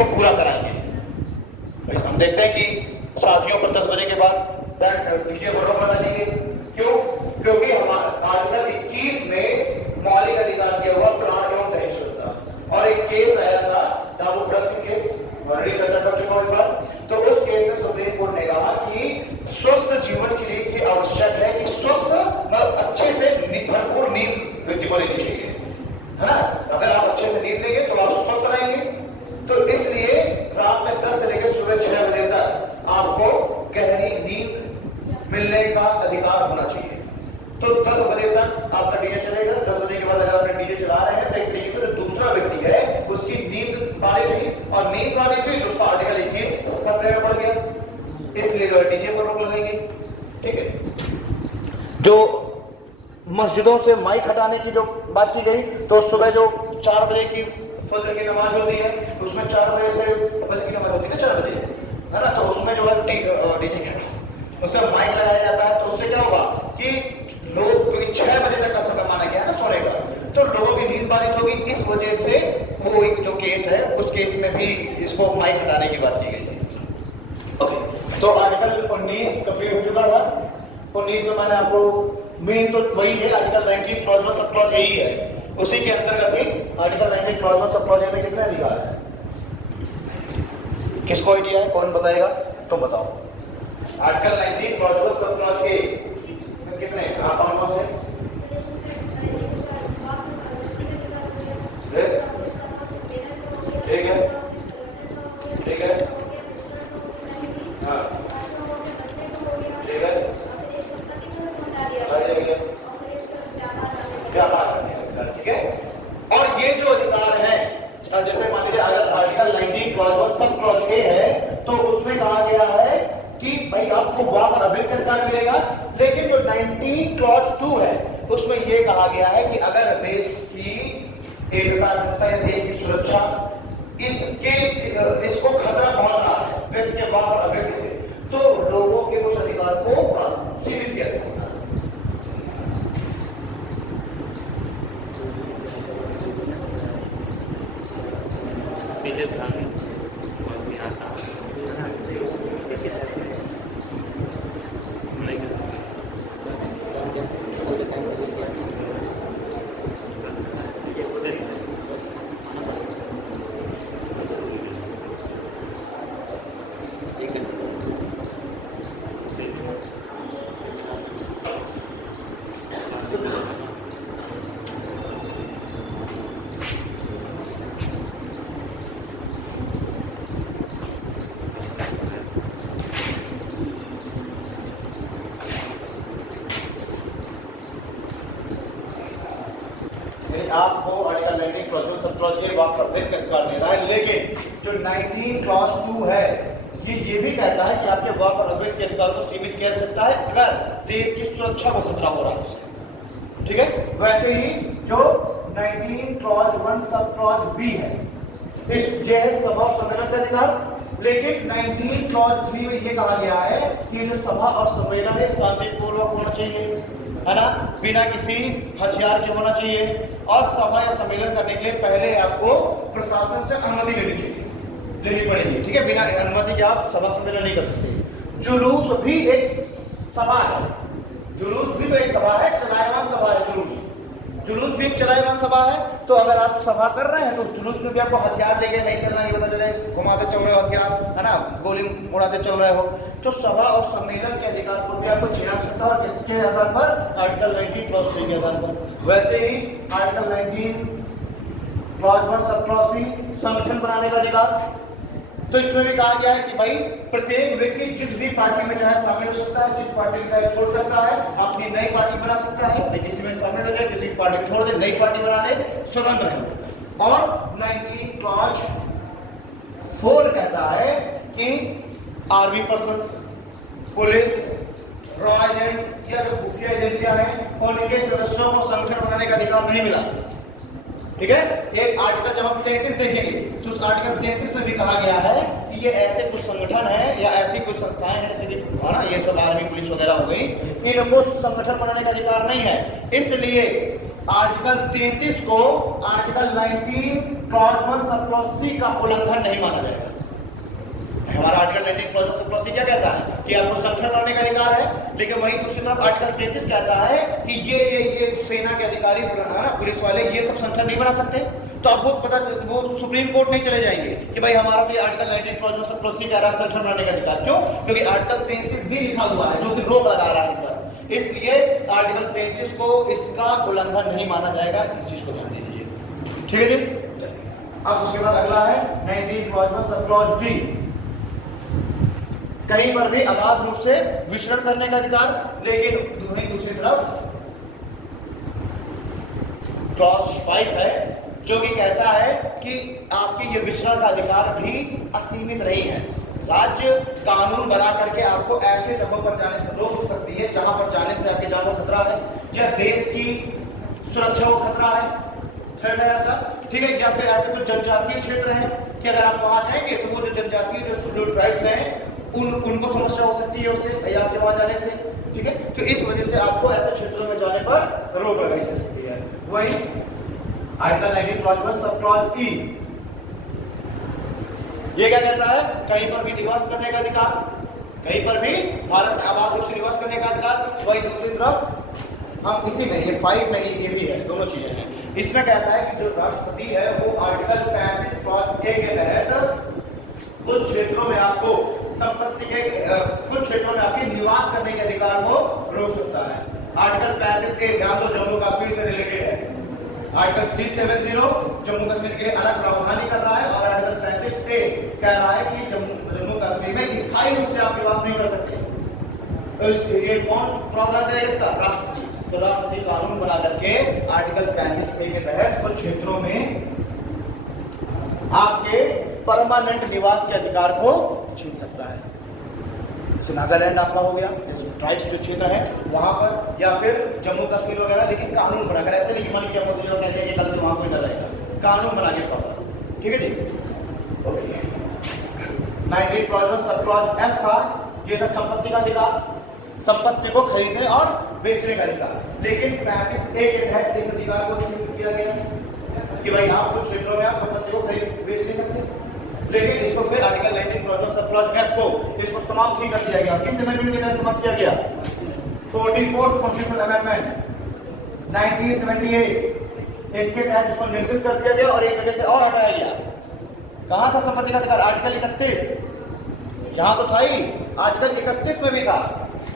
को पूरा कराएंगे। भाई हम देखते हैं कि शादियों पर 10 बजे के बाद डीजे को रोक लगा देंगे। क्यों? क्योंकि हमारा आर्टिकल 21 में मौलिक अधिकार दिया हुआ प्राण एवं दहेज सुरक्षा, और एक केस आया था टाबू प्रोडक्शन केस, ऑलरेडी चर्चा कर चुका हूं एक बार। तो उस केस में सुप्रीम कोर्ट ने कहा कि स्वस्थ जीवन के लिए ये आवश्यक है कि स्वस्थ अच्छे से भरपूर नींद व्यक्ति को लेनी चाहिए, है ना। अगर आप अच्छे से नींद लेंगे तो आप स्वस्थ रहेंगे। तो इसलिए रात में 10 से लेकर सुबह 6 बजे तक आपको गहरी नींद मिलने का अधिकार होना चाहिए। तो 10 बजे तक आपका डीजे चलेगा। 10 बजे के बाद अगर आपने डीजे चला रहे हैं तो एक तरीके से दूसरा व्यक्ति है उसकी नींद बाधित हुई, और नींद बाधित हुई तो उसका आर्टिकल 21 खतरे में पड़ गया। इसलिए जो है डीजे पर रोक लगाएंगे। ठीक है। जो मस्जिदों से माइक हटाने की जो बात की गई, तो सुबह जो 4 बजे की फजर की नमाज होती है, उसमें 4 बजे से फजर की नमाज होती है ना, 4 बजे, है ना। तो उसमें जो है डीजे क्या उसमें माइक लगाया जाता है। तो उससे क्या होगा कि लोग, क्योंकि 6 बजे तक का समय माना गया ना सोने का, तो लोगों की नींद बाधित होगी। इस वजह से वो एक जो केस है उस केस में भी इसको माइक हटाने की बात की गई थी। ओके, तो आर्टिकल 19 कंप्लीट हो चुका था। 19 में मैंने आपको मेन तो वही है, आर्टिकल 19 क्लॉज में सब क्लॉज यही है, उसी के अंतर्गत ही आर्टिकल 19 क्लॉज में सब क्लॉज में कितने अधिकार है? किसको आइडिया है? कौन बताएगा? तो बताओ। आर्टिकल 19 क्लॉज में सब क्लॉज के कितने? आप कौन से? ठीक है, ठीक है, हाँ, ठीक है, ठीक है। और ये जो अधिकार है, जैसे मान लीजिए अगर article 19 clause one sub clause A है, तो उसमें कहा गया है कि भाई आपको वहां पर अभिव्यक्ति अधिकार मिलेगा। लेकिन जो 19 क्लॉज 2 है उसमें यह कहा गया है कि अगर देश की एकता या देश की सुरक्षा इसको खतरा पहुंच रहा है व्यक्ति के वहां पर अभिव्यक्ति से, तो लोगों के उस अधिकार को सीमित किया जा सकता है। आपको article 19 clause 2 sub clause A वाक पर व्यक्त अधिकार दे रहा है, लेकिन जो 19 क्लॉज 2 है ये भी कहता है कि आपके वाक और अभिव्यक्ति अधिकार को सीमित किया जा सकता है अगर देश की सुरक्षा को खतरा हो रहा है उससे। ठीक है। वैसे ही जो 19 क्लॉज 1 सब क्लॉज बी है, इस ये है सभा और सम्मेलन का अधिकार। लेकिन 19 क्लॉज 3 में ये कहा गया है कि जो सभा और सम्मेलन है शांतिपूर्वक होना चाहिए, है ना, बिना किसी हथियार के होना चाहिए, और सभा या सम्मेलन करने के लिए पहले आपको प्रशासन से अनुमति लेनी पड़ेगी। ठीक है। बिना अनुमति के आप सभा सम्मेलन नहीं कर सकते। जुलूस भी एक सभा है, जुलूस भी तो एक सभा है, चलायमान सभा है। जुलूस भी एक चलायमान सभा है। तो अगर आप सभा कर रहे हैं तो जुलूस में भी आपको हथियार लेके नहीं चलना, ये पता चले घुमाते चल रहे हो हथियार, है ना, गोली उड़ाते चल रहे हो, तो सभा और सम्मेलन के अधिकार को भी आपको छीना सकता है। और किसके आधार पर? आर्टिकल 19 क्लॉज 3 के आधार पर। वैसे ही आर्टिकल 19 क्लॉज 1 सब क्लॉज 3 संगठन बनाने का अधिकार। तो इसमें भी कहा गया है कि भाई प्रत्येक व्यक्ति जिस भी पार्टी में चाहे शामिल हो सकता है, जिस पार्टी में छोड़ सकता है, अपनी नई पार्टी बना सकता है, किसी में शामिल हो जाए, किसी पार्टी छोड़ दे, नई पार्टी बनाने स्वतंत्र है। और 19 क्लॉज 4 कहता है कि army person, police, raw agents या जो खुफिया एजेंसियां हैं और इनके सदस्यों को संगठन बनाने का अधिकार नहीं मिला। ठीक है। एक आर्टिकल जब हम 33 देखेंगे तो उस आर्टिकल 33 में भी कहा गया है कि ये ऐसे कुछ संगठन है या ऐसी कुछ संस्थाएं हैं जैसे कि, है ना, ये सब आर्मी पुलिस वगैरह हो गई, इनको संगठन बनाने का अधिकार नहीं है। इसलिए आर्टिकल 33 को article 19 clause 1 sub clause C का उल्लंघन नहीं माना जाएगा। हमारा article 19 clause 1 sub clause C क्या कहता है कि आपको संरक्षण बनाने का अधिकार है, लेकिन वहीं दूसरी तरफ आर्टिकल 33 कहता है कि ये सेना के अधिकारी पुलिस वाले ये सब संरक्षण नहीं बना सकते। तो आपको पता वो सुप्रीम कोर्ट नहीं चले जाएंगे कि भाई हमारा तो ये article 19 clause 1 sub clause C कह रहा है संरक्षण बनाने का अधिकार। क्यों? क्योंकि आर्टिकल 33 भी लिखा हुआ है जो कि रोक लगा रहा है इन पर, इसलिए आर्टिकल 33 को इसका उल्लंघन नहीं माना जाएगा। इस चीज को ध्यान दे लीजिए, ठीक है जी। अब उसके बाद अगला है 19 क्लॉज 1 सब क्लॉज डी, कहीं पर भी अबाध रूप से विचरण करने का अधिकार। लेकिन दूसरी तरफ क्लॉज 5 है जो कि कहता है कि आपके ये विचरण का अधिकार भी असीमित नहीं है। राज्य कानून बना करके आपको ऐसे जगहों पर जाने से रोक सकती है जहां पर जाने से आपकी जान को खतरा है या देश की सुरक्षा को खतरा है, ऐसा, ठीक है। या फिर ऐसे कुछ जनजातीय क्षेत्र हैं कि अगर आप वहां जाएंगे तो वो जो जनजातीय जो शेड्यूल्ड ट्राइब्स हैं उनको समस्या हो सकती है उससे या आपके वहां जाने से, ठीक है। तो इस वजह से आपको ऐसे क्षेत्रों में जाने पर रोक लगाई जा सकती है। वही आर्टिकल 19 क्लॉज 1 सब क्लॉज ई, ये क्या कहता है? कहीं पर भी निवास करने का अधिकार, कहीं पर भी भारत में आबाद रूप से निवास करने का अधिकार। वही दूसरी तरफ हम इसी में ये 5 में ये भी है, दोनों चीजें हैं। इसमें कहता है कि जो राष्ट्रपति है वो आर्टिकल 35 क्लॉज ए के तहत कुछ क्षेत्रों में आपको संपत्ति के कुछ क्षेत्रों में आपके निवास करने के अधिकार को रोक सकता है। आर्टिकल 35 ए ध्यान दो जम्मू कश्मीर से रिलेटेड है। आर्टिकल 370 जम्मू कश्मीर के लिए अलग प्रावधान कर रहा है और आर्टिकल 35 ए कह रहा है कि जम्मू कश्मीर में स्थायी रूप से आप निवास नहीं कर सकते। तो ये कौन प्रावधान करेगा इसका? राष्ट्रपति। तो राष्ट्रपति कानून बना करके आर्टिकल 35 ए के तहत कुछ क्षेत्रों में आपके परमानेंट निवास के अधिकार को छीन सकता है। जैसे नागालैंड आपका हो गया, ट्राइब्स जो क्षेत्र है वहां पर, या फिर जम्मू कश्मीर वगैरह, लेकिन कानून बनाकर, ऐसे नहीं कि मान लीजिए हम लोग कहते हैं कि कल से वहां कोई न रहेगा, कानून बना के प्रॉपर, ठीक है जी। Okay, 19 clause 1 sub clause F था, ये था संपत्ति का अधिकार, संपत्ति को खरीदने और बेचने का अधिकार। लेकिन 35 ए के तहत इस अधिकार को सीमित किया गया कि भाई आप कुछ क्षेत्रों में आप संपत्ति को खरीद बेच नहीं सकते। लेकिन इसको फिर article 19 clause 1 sub clause F को इसको समाप्त ही कर दिया गया। किस अमेंडमेंट के तहत समाप्त किया गया? 44th कॉन्स्टिट्यूशनल अमेंडमेंट 1978, इसके तहत इसको निश्चित कर दिया गया और एक वजह से और हटाया गया। कहां था संपत्ति का अधिकार? आर्टिकल 31, यहां तो था ही, आर्टिकल 31 में भी था,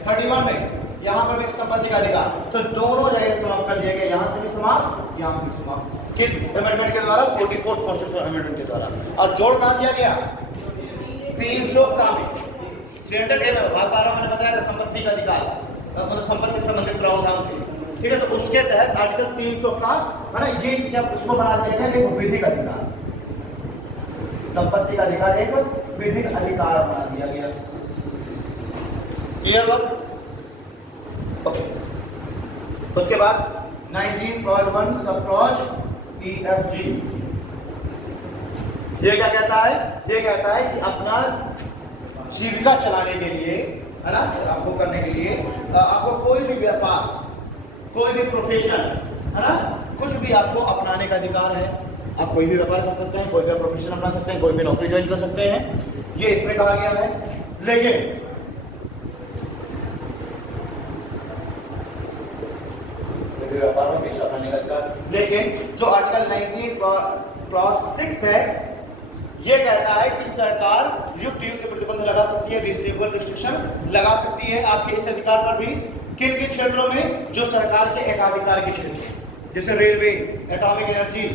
31 में, यहां पर भी संपत्ति का अधिकार। तो दोनों जगह समाप्त कर दिया गया, यहां से भी समाप्त, यहां से भी समाप्त। किस अमेंडमेंट के द्वारा? 44th कॉन्स्टिट्यूशनल अमेंडमेंट के द्वारा। और जोड़ कहां दिया गया? 300 का में 300 ए में भाग 12 मैंने बताया था संपत्ति का अधिकार, मतलब संपत्ति से संबंधित प्रावधान थे, ठीक है। तो उसके तहत आर्टिकल 300 का है ना, ये क्या उसको बना दिया गया एक विधिक अधिकार, संपत्ति का अधिकार एक विधिक अधिकार बना दिया गया। क्लियर बात? ओके, उसके बाद 19 क्लॉज 1 सब क्लॉज EFG, ये क्या कहता है? ये कहता है कि अपना जीविका चलाने के लिए, है ना, आपको करने के लिए आपको कोई भी व्यापार, कोई भी प्रोफेशन, है ना, कुछ भी आपको अपनाने का अधिकार है। आप कोई भी व्यापार कर सकते हैं, कोई भी प्रोफेशन अपना सकते हैं, कोई भी नौकरी ज्वाइन कर सकते हैं, ये इसमें कहा गया है। लेकिन व्यापार में पेशा करने का अधिकार, लेकिन जो आर्टिकल 19 क्लॉज 6 है, ये कहता है कि सरकार युक्त प्रतिबंध लगा सकती है, रीजनेबल रिस्ट्रिक्शन लगा सकती है आपके इस अधिकार पर भी। किन किन क्षेत्रों में? जो सरकार के एकाधिकार के क्षेत्र, जैसे रेलवे, एटॉमिक एनर्जी,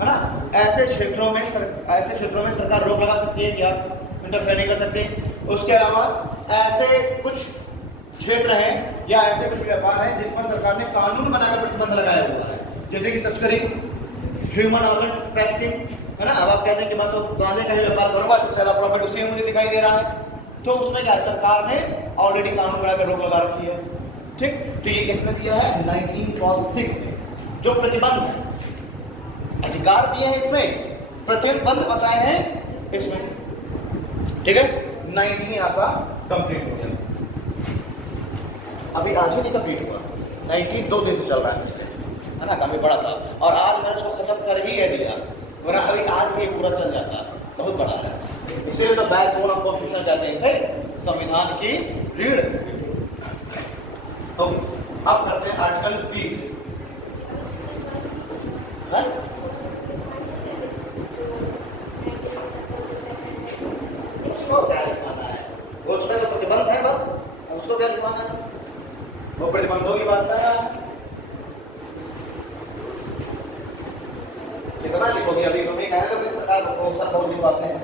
है ना, ऐसे क्षेत्रों में सरकार रोक लगा सकती है कि आप इंटरफेयर नहीं कर सकते। उसके अलावा ऐसे कुछ क्षेत्र हैं या ऐसे कुछ व्यापार हैं जिन पर सरकार ने कानून बनाकर प्रतिबंध लगाया हुआ है, जैसे कि तस्करी, ह्यूमन ऑर्गन ट्रैफिकिंग, है ना। अब आप कहते हैं कि मैं तो गांजे का ही व्यापार करूंगा, सबसे ज्यादा प्रॉफिट उसी में मुझे दिखाई दे रहा है, तो उसमें क्या सरकार ने ऑलरेडी कानून बनाकर रोक लगा रखी है, ठीक। तो ये किसमें दिया है? 19 क्लॉज 6 में जो प्रतिबंध है, अधिकार दिए हैं इसमें, प्रतिबंध बताए हैं इसमें, ठीक है। 19 आपका कंप्लीट हो गया, अभी आज ही नहीं कंप्लीट हुआ, 19 2 दिन से चल रहा है। है ना, काफी बड़ा था, और आज मैंने उसको खत्म कर ही है दिया, वरना अभी आज भी पूरा चल जाता, बहुत बड़ा है। इसीलिए तो बैकबोन ऑफ कॉन्स्टिट्यूशन कहते हैं इसे, संविधान की रीढ़। ओके, अब करते हैं आर्टिकल 20। उसको क्या लिखवाना है, उसमें तो प्रतिबंध है, बस उसको क्या लिखवाना है, वो प्रतिबंधों की बात कर रहा है। कितना लिखोगे, अभी तुम ही कह रहे हो सरकार प्रोफेसर बहुत लिखवाते हैं,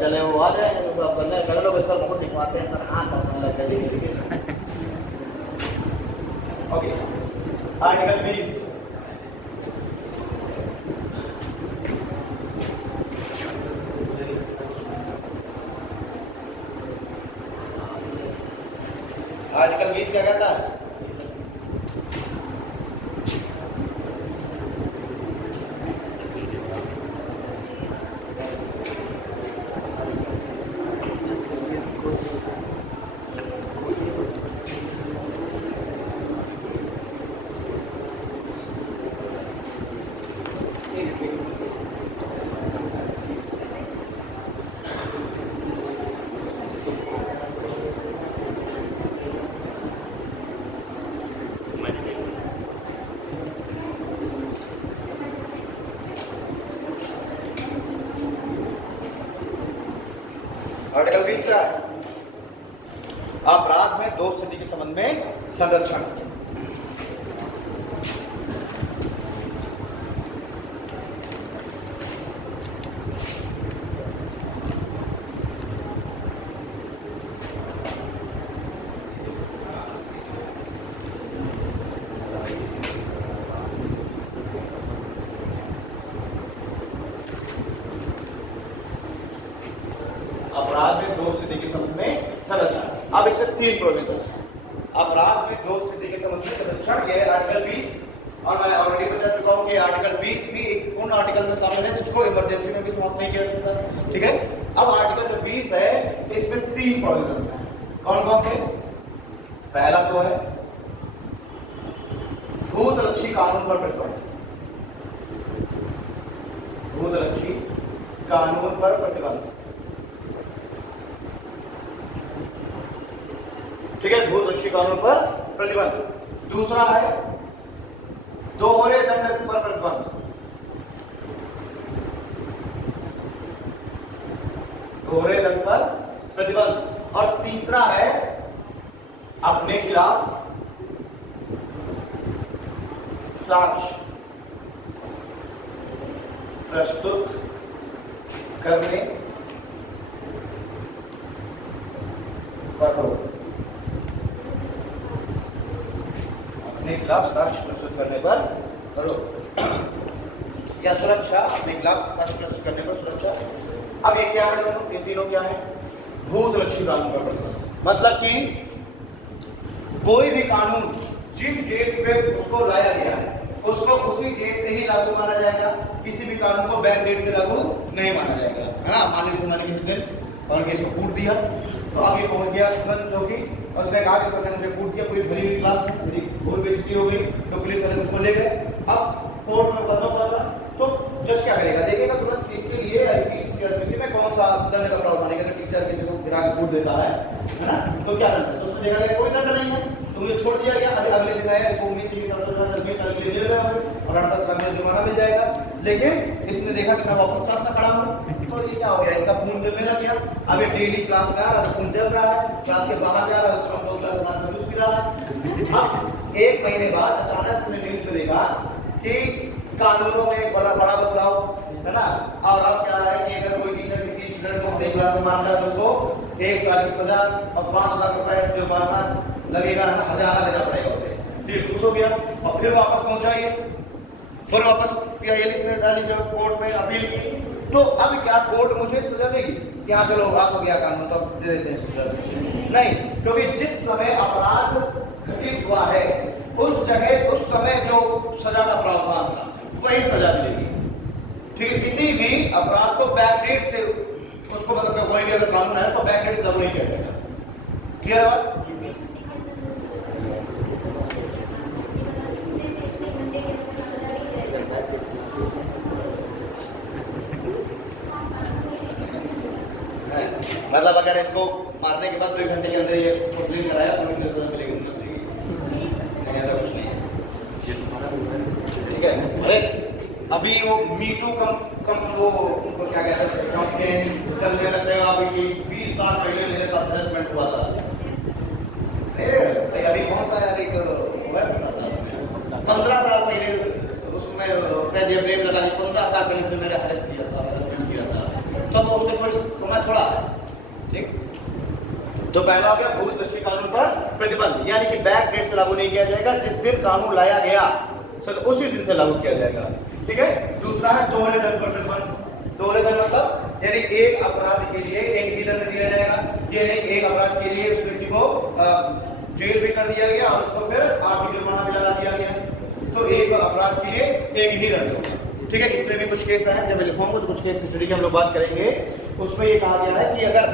चले वो आ जाए तो आप बंदा कर लो, सर बहुत लिखवाते हैं सर, हाँ तब लग गए। Okay, article 20। आर्टिकल 20 क्या कहता है? आर्टिकल 20 क्या है? अपराध में दो स्थिति के संबंध में संरक्षण। अपराध में दो स्थिति के संबंध में संरक्षण। अब इसमें 3 प्रोविजन है। अपराध में दो स्थिति के संबंध में संरक्षण, ये आर्टिकल 20, और मैं ऑलरेडी बता चुका हूं कि आर्टिकल 20 भी एक उन आर्टिकल में शामिल है जिसको इमरजेंसी में भी समाप्त नहीं किया जा सकता, ठीक है। अब आर्टिकल जो 20 है इसमें 3 प्रोविजन है। कौन कौन से? पहला तो है भूतलक्षी कानून पर प्रतिबंध। भूतलक्षी कानून पर प्रतिबंध, ठीक है, भूतलक्षी कानून पर प्रतिबंध। दूसरा है दोहरे दंड पर प्रतिबंध। दोहरे दंड पर प्रतिबंध। और तीसरा है अपने खिलाफ साक्ष्य प्रस्तुत करने पर रोक। अपने खिलाफ साक्ष्य प्रस्तुत करने पर रोक या सुरक्षा, अपने खिलाफ साक्ष्य प्रस्तुत करने पर सुरक्षा। अब ये क्या है दोनों, ये तीनों क्या है? भूतलक्षी कानून का प्रतिबंध। मतलब कि कोई भी कानून जिस डेट पे उसको लाया गया है उसको उसी डेट से ही लागू माना जाएगा, किसी भी कानून को बैक डेट से लागू नहीं माना जाएगा, है ना। मान लीजिए मैंने किसी दिन और केस को कूट दिया, तो अब ये पहुंच गया तुरंत जो कि उसने कहा कि सर ने मुझे कूट दिया, पूरी भरी क्लास मेरी बहुत बेइज्जती हो गई, तो पुलिस वाले मुझको ले गए। अब कोर्ट में मुकदमा पहुंचा तो जज क्या करेगा? देखेगा तुरंत इसके लिए आईपीसी में कौन सा दंड का प्रावधान है। टीचर किसी को गिरा के कूट देता है ना, तो क्या दंड है? तो उसको देखा कोई दंड नहीं है, तो मुझे छोड़ दिया गया। अभी अगले दिन आया, इसको उम्मीद थी कि 10-20 साल के लिए जेल में और 8-10 लाख में जुर्माना मिल जाएगा, लेकिन इसने देखा कि मैं वापस क्लास में खड़ा हूँ, तो ये क्या हो गया? इसका खून जलने लग गया। अब ये डेली क्लास में आ रहा है, खून जल रहा है, क्लास के बाहर जा रहा है, तुरंत 2 क्लास बाद जूस पी रहा है। अब 1 महीने बाद अचानक उसने न्यूज में देखा कि कानूनों में एक बड़ा बदलाव, है ना। और अब क्या है कि अगर कोई टीचर किसी स्टूडेंट को अपनी क्लास में मारता है तो उसको 1 साल की सजा और 5 लाख रुपए जुर्माना लगेगा, हर्जाना देना पड़ेगा उसे। ठीक, खुश हो गया और फिर वापस पहुंचा ये, फिर वापस PIL ने डाली जो कोर्ट में अपील की, तो अब क्या कोर्ट मुझे सजा देगी? कि हाँ चलो आप हो गया कानून तो दे देते हैं सजा। नहीं, क्योंकि जिस समय अपराध घटित हुआ है उस जगह उस समय जो सजा का प्रावधान था वही सजा मिलेगी। ठीक है, किसी भी अपराध को बैक डेट से उसको मतलब कोई भी अगर कानून है तो बैक डेट से लागू नहीं किया जाएगा। क्लियर बात? मतलब अगर इसको मारने के बाद 2 घंटे के अंदर ये कंप्लीट कराया तो हमें 10,000 मिलेगी, ऐसा कुछ नहीं है। ठीक है, अरे अभी वो मीटू कम वो क्या कहते हैं कंप्लेन चलने लगते हैं अभी कि 20 साल पहले मेरे साथ हरेसमेंट हुआ था। अभी कौन सा यार एक हुआ था 15 साल पहले उसमें कैदी ब्लेम लगा दी, 15 साल पहले से मेरे हरेस किया था, हरेसमेंट किया था, तब तो उसने कोई समझ थोड़ा है। ठीक, तो पहला हो गया भूत कृषि कानून पर प्रतिबंध, यानी कि बैक डेट से लागू नहीं किया जाएगा, जिस दिन कानून लाया गया सर उसी दिन से लागू किया जाएगा। ठीक है, दूसरा है दोहरे दंड पर प्रतिबंध। दोहरे दंड मतलब यानी एक अपराध के लिए एक ही दंड दिया जाएगा, ये नहीं एक अपराध के लिए उस व्यक्ति को जेल भी कर दिया गया और उसको फिर आर्थिक जुर्माना भी लगा दिया गया, तो एक अपराध के लिए एक ही दंड होगा। ठीक है, इसमें भी कुछ केस हैं, जब मैं लिखूंगा तो कुछ केस हिस्ट्री की हम लोग बात करेंगे। उसमें ये कहा गया है कि अगर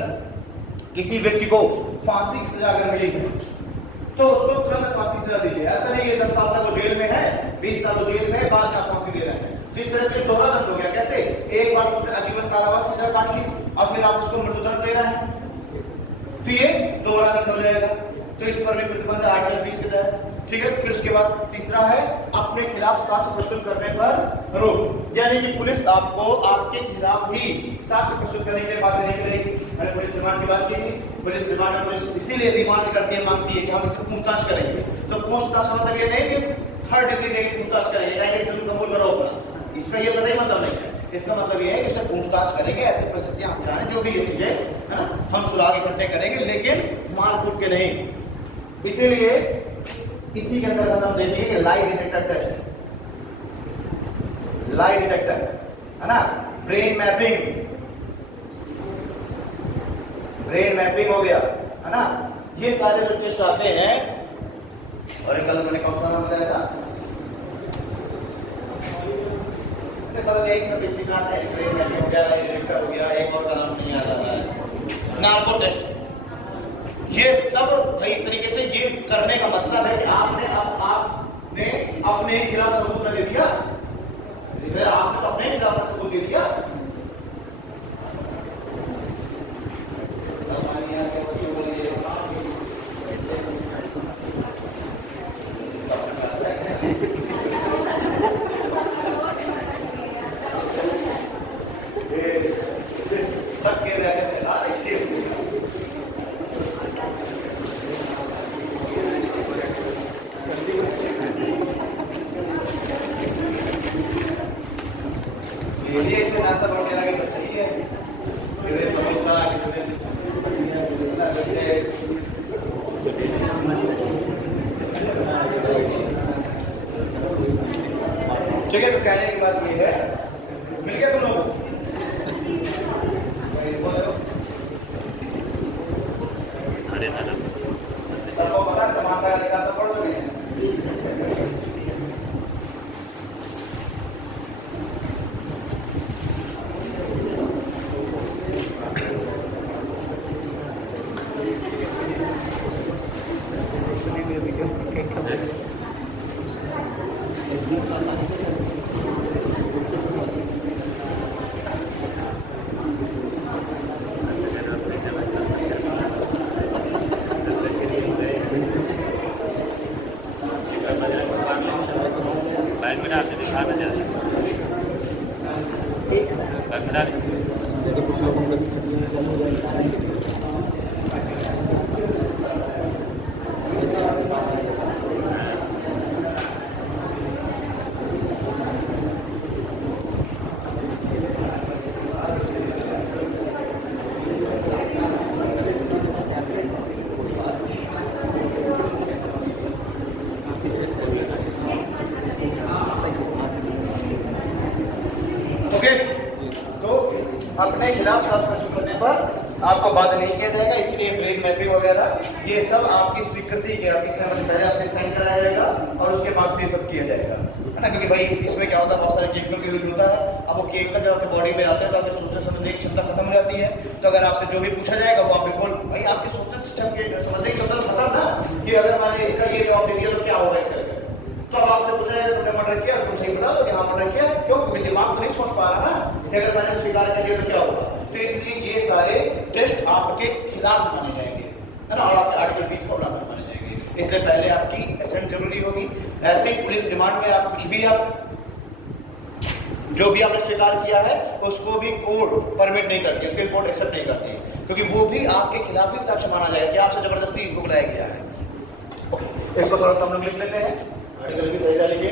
किसी व्यक्ति को फांसी की सजा अगर मिली है तो उसको तुरंत फांसी की सजा दीजिए। ऐसा नहीं है 10 साल तक वो जेल में है, 20 साल वो जेल में है, बाद में फांसी दे रहे हैं, तो इस तरह से दोहरा दंड हो गया। कैसे? एक बार उसने आजीवन कारावास की सजा काट ली और फिर आप उसको मृत्युदंड दे रहे हैं, तो ये दोहरा दंड हो जाएगा। तो इस पर भी प्रतिबंध आर्टिकल 20 के तहत। ठीक है, फिर उसके बाद तीसरा है अपने खिलाफ साक्ष्य प्रस्तुत करने पर रोक, यानी कि पुलिस आपको आपके खिलाफ ही साक्ष्य प्रस्तुत करने के लिए बात नहीं करेगी। मैंने पुलिस रिमांड की बात की थी, पुलिस रिमांड में पुलिस इसीलिए रिमांड करती है, मांगती है कि हम इसको पूछताछ करेंगे। तो पूछताछ का मतलब ये नहीं कि 3rd डिग्री देंगे पूछताछ करेंगे, नहीं तुम कबूल करो अपना, इसका ये नहीं मतलब नहीं है। इसका मतलब ये है कि इससे पूछताछ करेंगे, ऐसी परिस्थितियां हम जाने जो भी ये चीजें है ना, हम सुराग इकट्ठे करेंगे लेकिन मारकूट के नहीं। इसीलिए इसी के अंतर्गत हम देखेंगे कि lie detector test, lie detector है ना, ब्रेन मैपिंग, ब्रेन मैपिंग हो गया है ना, ये सारे जो टेस्ट आते हैं। और कल मैंने कौन सा नाम बताया था, कल यही सब बेसिक आता है, ब्रेन मैपिंग हो गया, डिटेक्टर हो गया, एक और का नाम नहीं याद आता है, नार्को टेस्ट। ये सब भाई तरीके से ये करने का मतलब है कि आपने अपने खिलाफ सबूत दे दिया, आपने तो अपने खिलाफ सबूत दे दिया। ठीक है, तो कहने की बात ये है, मिल गया तुम लोग? सबको पता समानता का अधिकार सब पढ़ चुके हैं। अपने खिलाफ साक्ष्य प्रस्तुत करने पर आपको बाध्य नहीं किया जाएगा, इसलिए ब्रेन मैपिंग वगैरह ये सब आपकी स्वीकृति के आपकी सहमति पहले आपसे साइन कराया जाएगा और उसके बाद फिर सब किया जाएगा, है ना। क्योंकि भाई इसमें क्या होता है, बहुत सारे केमिकल का यूज होता है। अब वो केमिकल जब आपके बॉडी में आते हैं तो आपके सोचने समझने की क्षमता खत्म हो जाती है। तो अगर आपसे जो भी पूछा जाएगा वो आप बिल्कुल भाई आपके सोचने समझने की क्षमता खत्म ना, कि अगर मैंने इसका ये जवाब दे दिया तो क्या होगा इससे। तो अब आपसे पूछा जाएगा तुमने मर्डर किया, तुम सही बता दो कि हाँ मर्डर किया, क्यों? क्योंकि दिमाग तो नहीं सोच पा रहा ना कि अगर मैंने स्वीकार कर लिया तो क्या होगा। तो इसलिए ये सारे टेस्ट आपके खिलाफ माने जाएंगे, है ना, और आपके आर्टिकल 20 का उल्लंघन माने जाएंगे। इसलिए पहले आपकी एसेंट जरूरी होगी। ऐसे ही पुलिस रिमांड में आप कुछ भी आप जो भी आपने स्वीकार किया है उसको भी कोर्ट परमिट नहीं करती, उसके कोर्ट एक्सेप्ट नहीं करती, क्योंकि वो भी आपके खिलाफ ही साक्ष्य माना जाएगा कि आपसे जबरदस्ती इनको बुलाया गया है। ओके, इसको थोड़ा सा हम लोग लिख लेते हैं, आर्टिकल भी सही डालिए।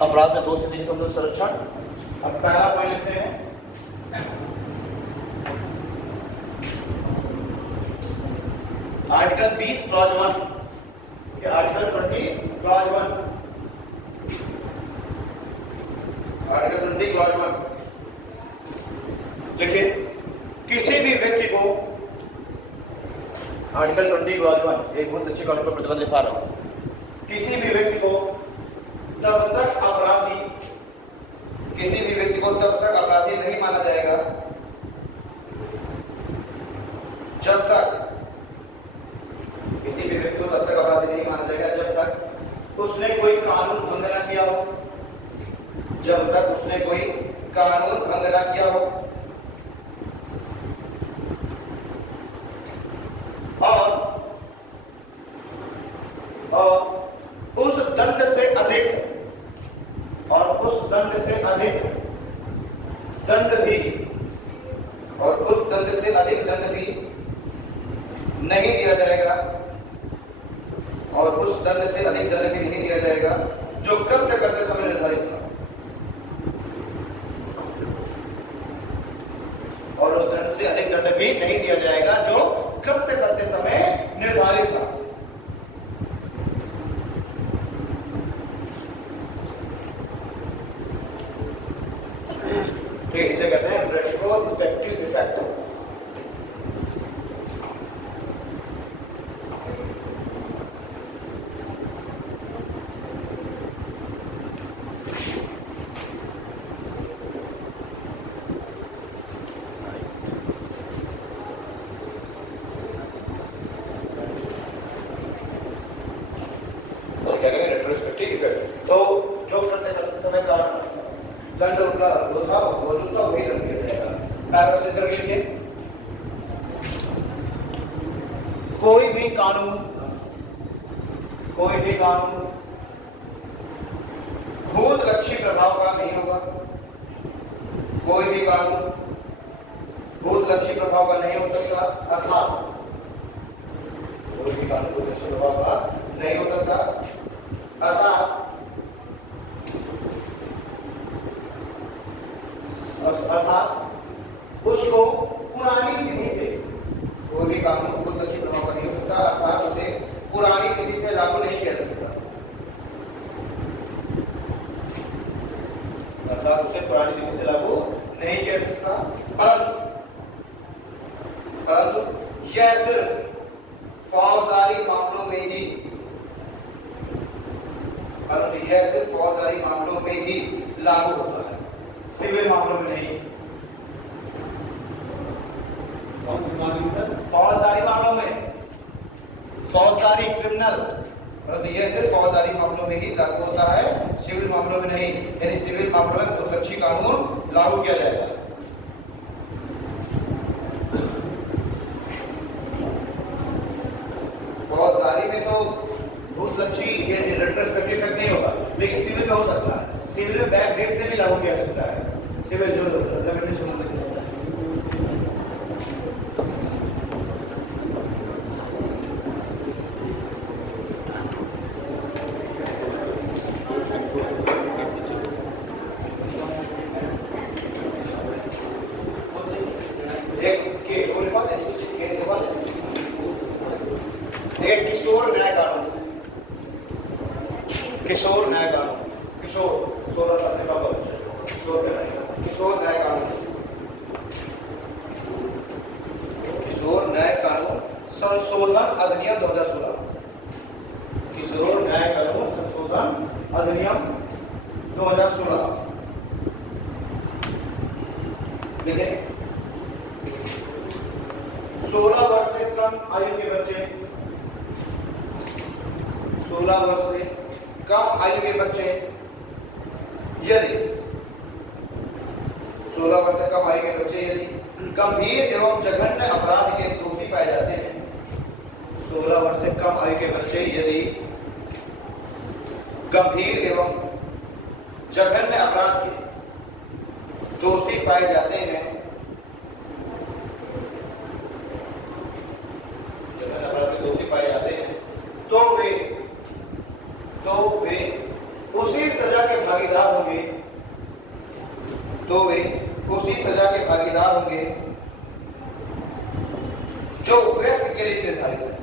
अपराध में 2 से 3 शब्दों संरक्षण। अब पहला पॉइंट लिखते हैं, article 20 clause 1, article 20 clause 1, article 20 clause 1 लिखिए। किसी भी व्यक्ति को, आर्टिकल 20 क्लॉज 1 एक बहुत अच्छी कानून पर प्रतिबंध लिखा रहा हूं। किसी भी व्यक्ति को तब तक अपराधी, किसी भी व्यक्ति को तब तक अपराधी नहीं माना जाएगा जब तक, किसी भी व्यक्ति को तब तक अपराधी नहीं माना जाएगा जब तक उसने कोई कानून भंग न किया हो, जब तक उसने कोई कानून भंग न किया हो और उस दंड से अधिक, और उस दंड से अधिक दंड भी, और उस दंड से अधिक दंड भी नहीं दिया जाएगा, और उस दंड से अधिक दंड भी नहीं दिया जाएगा जो कृत्य करते समय निर्धारित था, और उस दंड से अधिक दंड भी नहीं दिया जाएगा जो कृत्य करते समय निर्धारित था। ठीक, इसे कहते हैं रेट्रोस्पेक्टिव इफेक्ट। तो जो कृत्य करते समय का दंड वो था मौजूद था वही दंड दिया जाएगा। पैराग्राफ करके लिखिए, कोई भी कानून भूतलक्षी प्रभाव का नहीं होगा, कोई भी कानून भूतलक्षी प्रभाव का नहीं हो सकता, अर्थात कोई भी कानून भूतलक्षी प्रभाव का नहीं हो सकता, अर्थात उसको पुरानी विधि से, कोई भी कानून भूतलक्षी प्रभाव का नहीं हो सकता, अर्थात उसे पुरानी विधि से लागू नहीं किया जा सकता, अर्थात उसे पुरानी विधि से लागू नहीं किया जा सकता, परंतु यह सिर्फ फौजदारी मामलों में ही, परंतु यह सिर्फ फौजदारी मामलों में ही लागू होता है, सिविल मामलों में नहीं। फौजदारी मामलों में, फौजदारी क्रिमिनल, परंतु यह सिर्फ फौजदारी मामलों में ही लागू होता है, सिविल मामलों में नहीं। यानी सिविल मामलों में भूतलक्षी कानून लागू किया जाएगा। फौजदारी में तो भूतलक्षी ये रेट्रोस्पेक्टिव इफेक्ट नहीं होगा, लेकिन सिविल में हो सकता है। सिविल में बैक डेट से भी लागू किया जा सकता है, सिविल जो रेमिटेंस होता है। एक किशोर न्याय कानून, किशोर न्याय कानून, किशोर 16 साल से कम बच्चे, किशोर न्याय कानून, किशोर न्याय कानून संशोधन अधिनियम 2016, किशोर न्याय कानून संशोधन अधिनियम 2016 लिखे। 16 वर्ष से कम आयु के बच्चे, 16 वर्ष से कम आयु के बच्चे यदि 16 वर्ष से कम आयु के बच्चे यदि गंभीर एवं जघन्य अपराध के दोषी पाए जाते हैं। 16 वर्ष से कम आयु के बच्चे यदि गंभीर एवं जघन्य अपराध के दोषी पाए जाते हैं, जघन्य अपराध के दोषी पाए जाते हैं, तो वे उसी सजा के भागीदार होंगे, जो वयस्क के लिए निर्धारित है,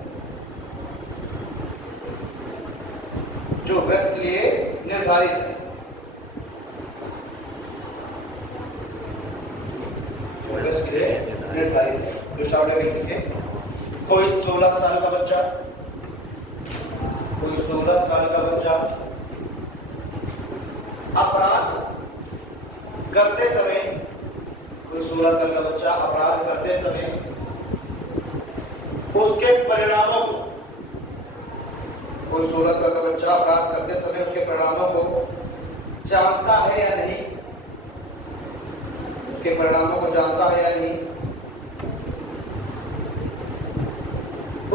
जो वयस्क के लिए निर्धारित है। वयस्क के लिए निर्धारित है। लिखे, कोई 16 साल का बच्चा, अपराध करते समय, कोई 16 साल का बच्चा अपराध करते समय उसके परिणामों को, कोई 16 साल का बच्चा अपराध करते समय उसके परिणामों को जानता है या नहीं, उसके परिणामों को जानता है या नहीं,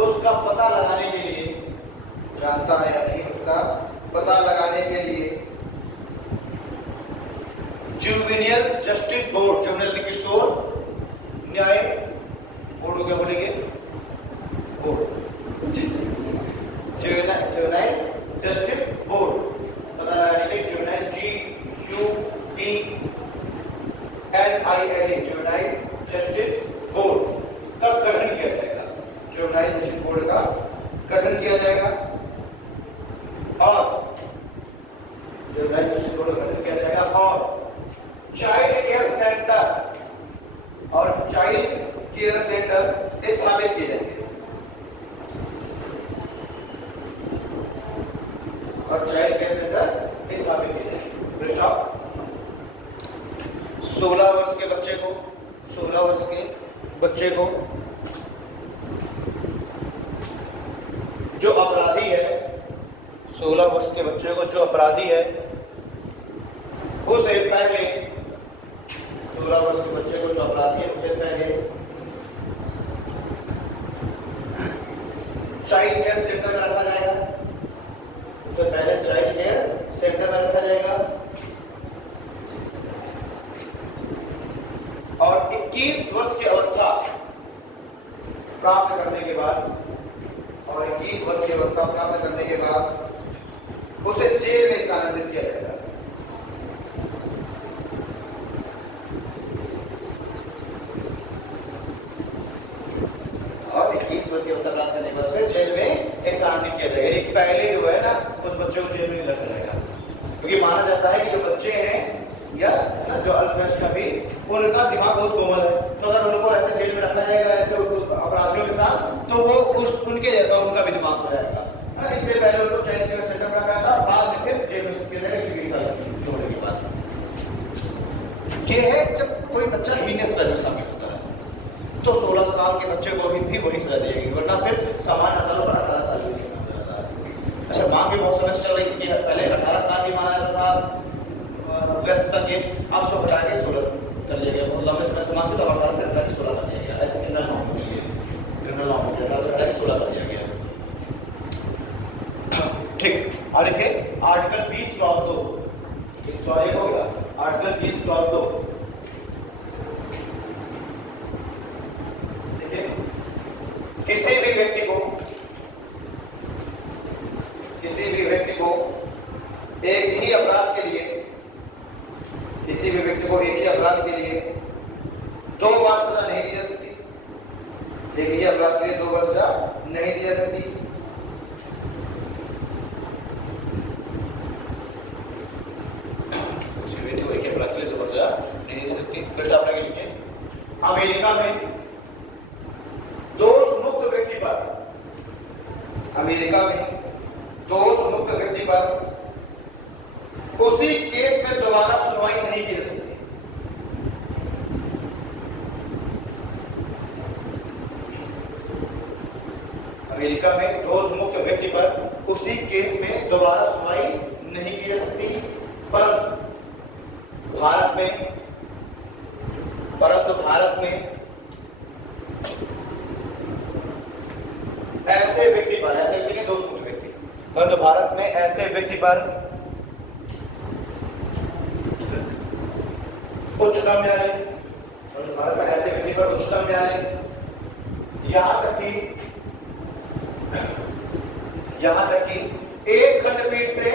उसका पता लगाने के लिए, जानता है या नहीं, उसका पता लगाने के लिए जुवेनियल जस्टिस बोर्ड, जुवेनियल किशोर न्याय बोर्ड को क्या बोलेंगे? बोर्ड, जुवेनाइल जस्टिस बोर्ड, पता लगाने के juvenile GUVNIL, juvenile justice board का गठन किया जाएगा। जुवेनाइल जस्टिस बोर्ड का गठन किया जाएगा और जुवेनाइल जस्टिस बोर्ड का गठन किया जाएगा और चाइल्ड केयर सेंटर स्थापित किए जाएंगे और चाइल्ड केयर सेंटर स्थापित किए जाएंगे। 16 वर्ष के बच्चे को जो अपराधी है, 16 वर्ष के बच्चे को जो अपराधी है उसे पहले, 16 वर्ष के बच्चे को जो अपराधी है उसे पहले चाइल्ड केयर सेंटर में रखा जाएगा, उसे पहले चाइल्ड केयर सेंटर में रखा जाएगा और 21 वर्ष की अवस्था प्राप्त करने के बाद, और 21 वर्ष की अवस्था प्राप्त करने के बाद उसे जेल में स्थानांतरित किया जाएगा। और 21 वर्ष की अवस्था प्राप्त करने के बाद उसे जेल में स्थानांतरित किया जाएगा। पहले जो है ना, उस बच्चे को जेल में नहीं रखा जाएगा, क्योंकि माना जाता है कि जो बच्चे हैं या जो अल्पवयस्क का भी, उनका दिमाग बहुत कोमल है, तो अगर उनको ऐसे जेल में रखा जाएगा ऐसे अपराधियों के साथ, तो वो उनके जैसा उनका भी दिमाग हो जाएगा। इसलिए पहले उनको चाइल्ड केयर सेंटर में रखा था, बाद में फिर जेल में किया जाएगा चिकित्सा होने के बाद। ये है जब कोई बच्चा हीनियस क्राइम में शामिल होता है, तो 16 साल के बच्चे को भी वही सजा दी जाएगी, वरना फिर सामान्य आधारों पर 18 साल की सजा जाता है। अच्छा, माँ की बहुत समझ चल रही थी कि पहले 18 साल ही माना जाता था वयस्क का एज, अब उसको घटा के 16 कर लिया गया। बहुत लंबे समय से मांगते तो 18 से 16 कर दिया गया। ऐसे क्रिमिनल लॉ में 18 से घटा के 16 कर दिया गया। ठीक, और देखिए आर्टिकल 20 क्लॉज 2, इस क्लॉज 1 हो गया, आर्टिकल 20 क्लॉज 2 देखिए, किसी भी व्यक्ति को एक ही अपराध के लिए, किसी भी व्यक्ति को एक ही अपराध के लिए 2 बार सजा नहीं दी जा सकती। एक ही अपराध के लिए 2 बार सजा नहीं दी जा सकती। किसी व्यक्ति को एक ही अपराध के लिए 2 बार सजा नहीं दी जा सकती। फिर आप आगे लिखिए, अमेरिका में दोष मुक्त व्यक्ति पर, अमेरिका में दोष मुक्त व्यक्ति पर उसी केस में दोबारा सुनवाई नहीं की जा सकती। अमेरिका में दोष मुक्त व्यक्ति पर उसी केस में दोबारा सुनवाई नहीं की जा सकती, परंतु भारत में परंतु भारत में ऐसे व्यक्ति पर उच्चतम न्यायालय, भारत में ऐसे व्यक्ति पर उच्चतम न्यायालय, यहां तक कि एक खंडपीठ से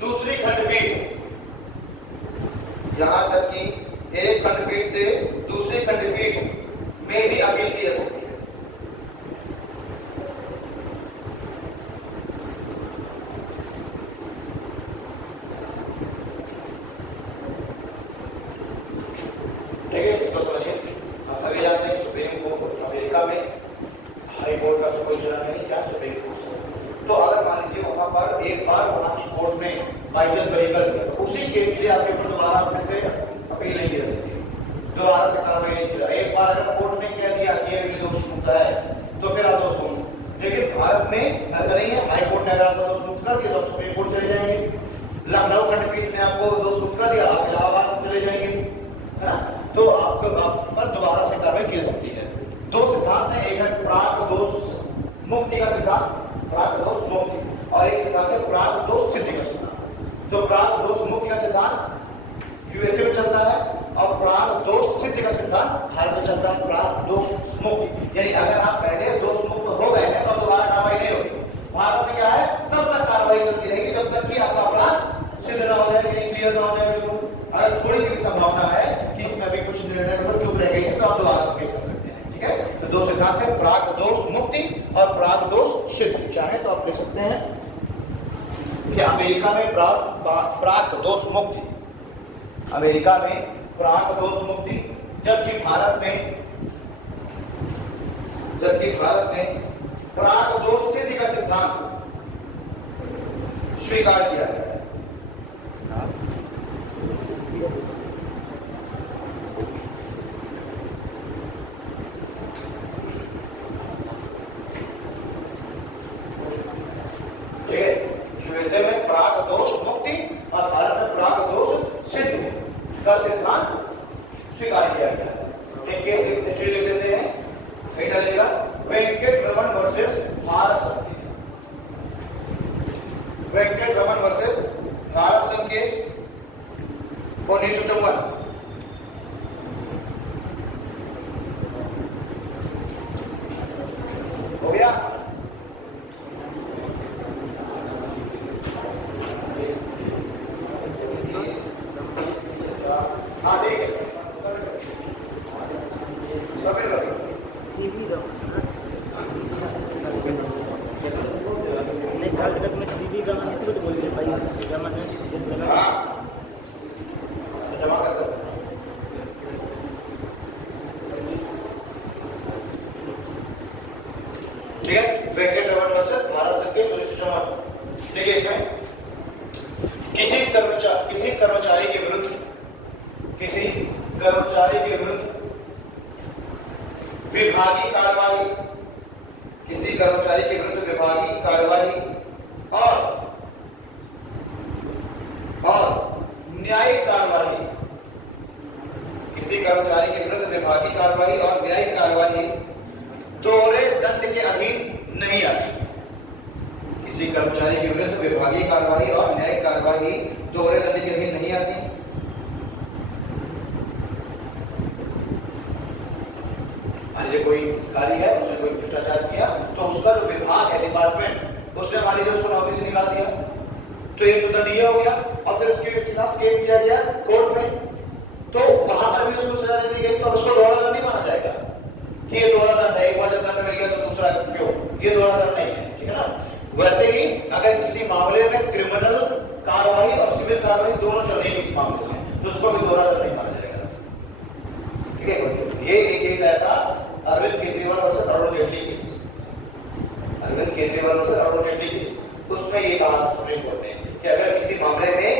दूसरी खंडपीठ, यहां तक कि एक खंडपीठ से दूसरी खंडपीठ में भी अपील की जा सकती है। ठीक है, इसको समझिए। आप सभी जानते हैं सुप्रीम कोर्ट अमेरिका में हाई कोर्ट का तो कोई जगह नहीं, क्या सुप्रीम कोर्ट से। तो अगर मान लीजिए वहां पर एक बार वहां की कोर्ट में बाइजन बरी कर दिया, तो उसी केस के लिए आपके ऊपर दोबारा अपने से अपील नहीं की जा सकती, दोबारा से कार्रवाई नहीं की। एक बार अगर कोर्ट ने कह दिया कि ये दोष मुक्त है तो फिर आप दोष मुक्त। लेकिन भारत में ऐसा नहीं है। हाई कोर्ट ने अगर आपको दोष मुक्त कर दिया तो सुप्रीम कोर्ट चले जाएंगे, लखनऊ खंडपीठ ने आपको दोष मुक्त कर दिया, आप इलाहाबाद चले जाएंगे, है ना। तो आपको आप पर दोबारा से कार्रवाई की जा सकती है। दो सिद्धांत है, एक है प्राक दोष मुक्ति का सिद्धांत, प्राक दोष मुक्ति, और एक सिद्धांत है प्राक दोष सिद्धि का सिद्धांत। तो प्राक दोष मुक्ति का सिद्धांत यूएसए में चलता है और प्राक दोष सिद्धि का सिद्धांत भारत में चलता है। प्राक दोष मुक्ति यानी अगर आप पहले दोष मुक्त हो गए हैं तो दोबारा कार्रवाई नहीं होगी। भारत में क्या है, तब तक कार्रवाई चलती रहेगी जब तक कि आपका अपराध सिद्ध ना हो जाए, क्लियर ना हो जाए। बिल्कुल अगर थोड़ी सी भी संभावना है कि इसमें भी कुछ निर्णय में चुप रह गई है तो आप दोबारा से केस कर सकते हैं। ठीक है, तो दो सिद्धांत है, प्राक दोष मुक्ति और प्राक दोष सिद्धि। चाहे तो आप लिख सकते हैं कि अमेरिका में प्राक दोष मुक्ति, अमेरिका में प्राक दोष मुक्ति, जबकि भारत में प्राक दोष सिद्धि का सिद्धांत स्वीकार किया गया है। ठीक है, यूएसए में प्राक दोष मुक्ति और भारत में प्राक दोष सिद्धि का सिद्धांत स्वीकार किया गया है। एक केस हिस्ट्री लिख लेते हैं, कहीं डालिएगा, Venkataraman versus Bharat, Venkataraman versus Bharat case 1954। हो गया। हाँ ठीक है, जमा कर दो। ठीक है, वेंकटरमन वर्सेस भारत संघ केस 1954। देखिए इसमें किसी कर्मचारी के विरुद्ध विभागीय कार्रवाई, किसी कर्मचारी के विरुद्ध विभागीय कार्रवाई और न्यायिक कार्रवाई, किसी कर्मचारी के विरुद्ध विभागीय कार्रवाई और न्यायिक कार्रवाई दोहरे दंड के अधीन नहीं आती। किसी कर्मचारी के विरुद्ध विभागीय कार्रवाई और न्यायिक कार्रवाई दोहरे दंड के अधीन नहीं आती। मान लीजिए कोई अधिकारी है, उसने कोई भ्रष्टाचार किया तो उसका जो विभाग है, डिपार्टमेंट, उसने मान लीजिए उसको नौकरी से निकाल दिया, तो ये तो दंडनीय हो गया और फिर उसके खिलाफ केस किया गया कोर्ट में, तो वहां पर भी उसको सजा दे दी गई, तो उसको दोहरा दंड नहीं माना जाएगा कि ये दोहरा दंड है, एक बार जब दंड मिल गया तो दूसरा क्यों, ये दोहरा दंड नहीं है। ठीक है ना। वैसे ही अगर किसी मामले में क्रिमिनल कार्रवाई और सिविल कार्रवाई दोनों चल रही है इस मामले में, तो उसको भी दोहरा दंड नहीं माना जाएगा। ठीक है, ये एक केस आया था Arvind Kejriwal versus Arun Jaitley case, Arvind Kejriwal versus Arun Jaitley case. उसमें ये कहा था सुप्रीम कोर्ट ने कि अगर किसी मामले में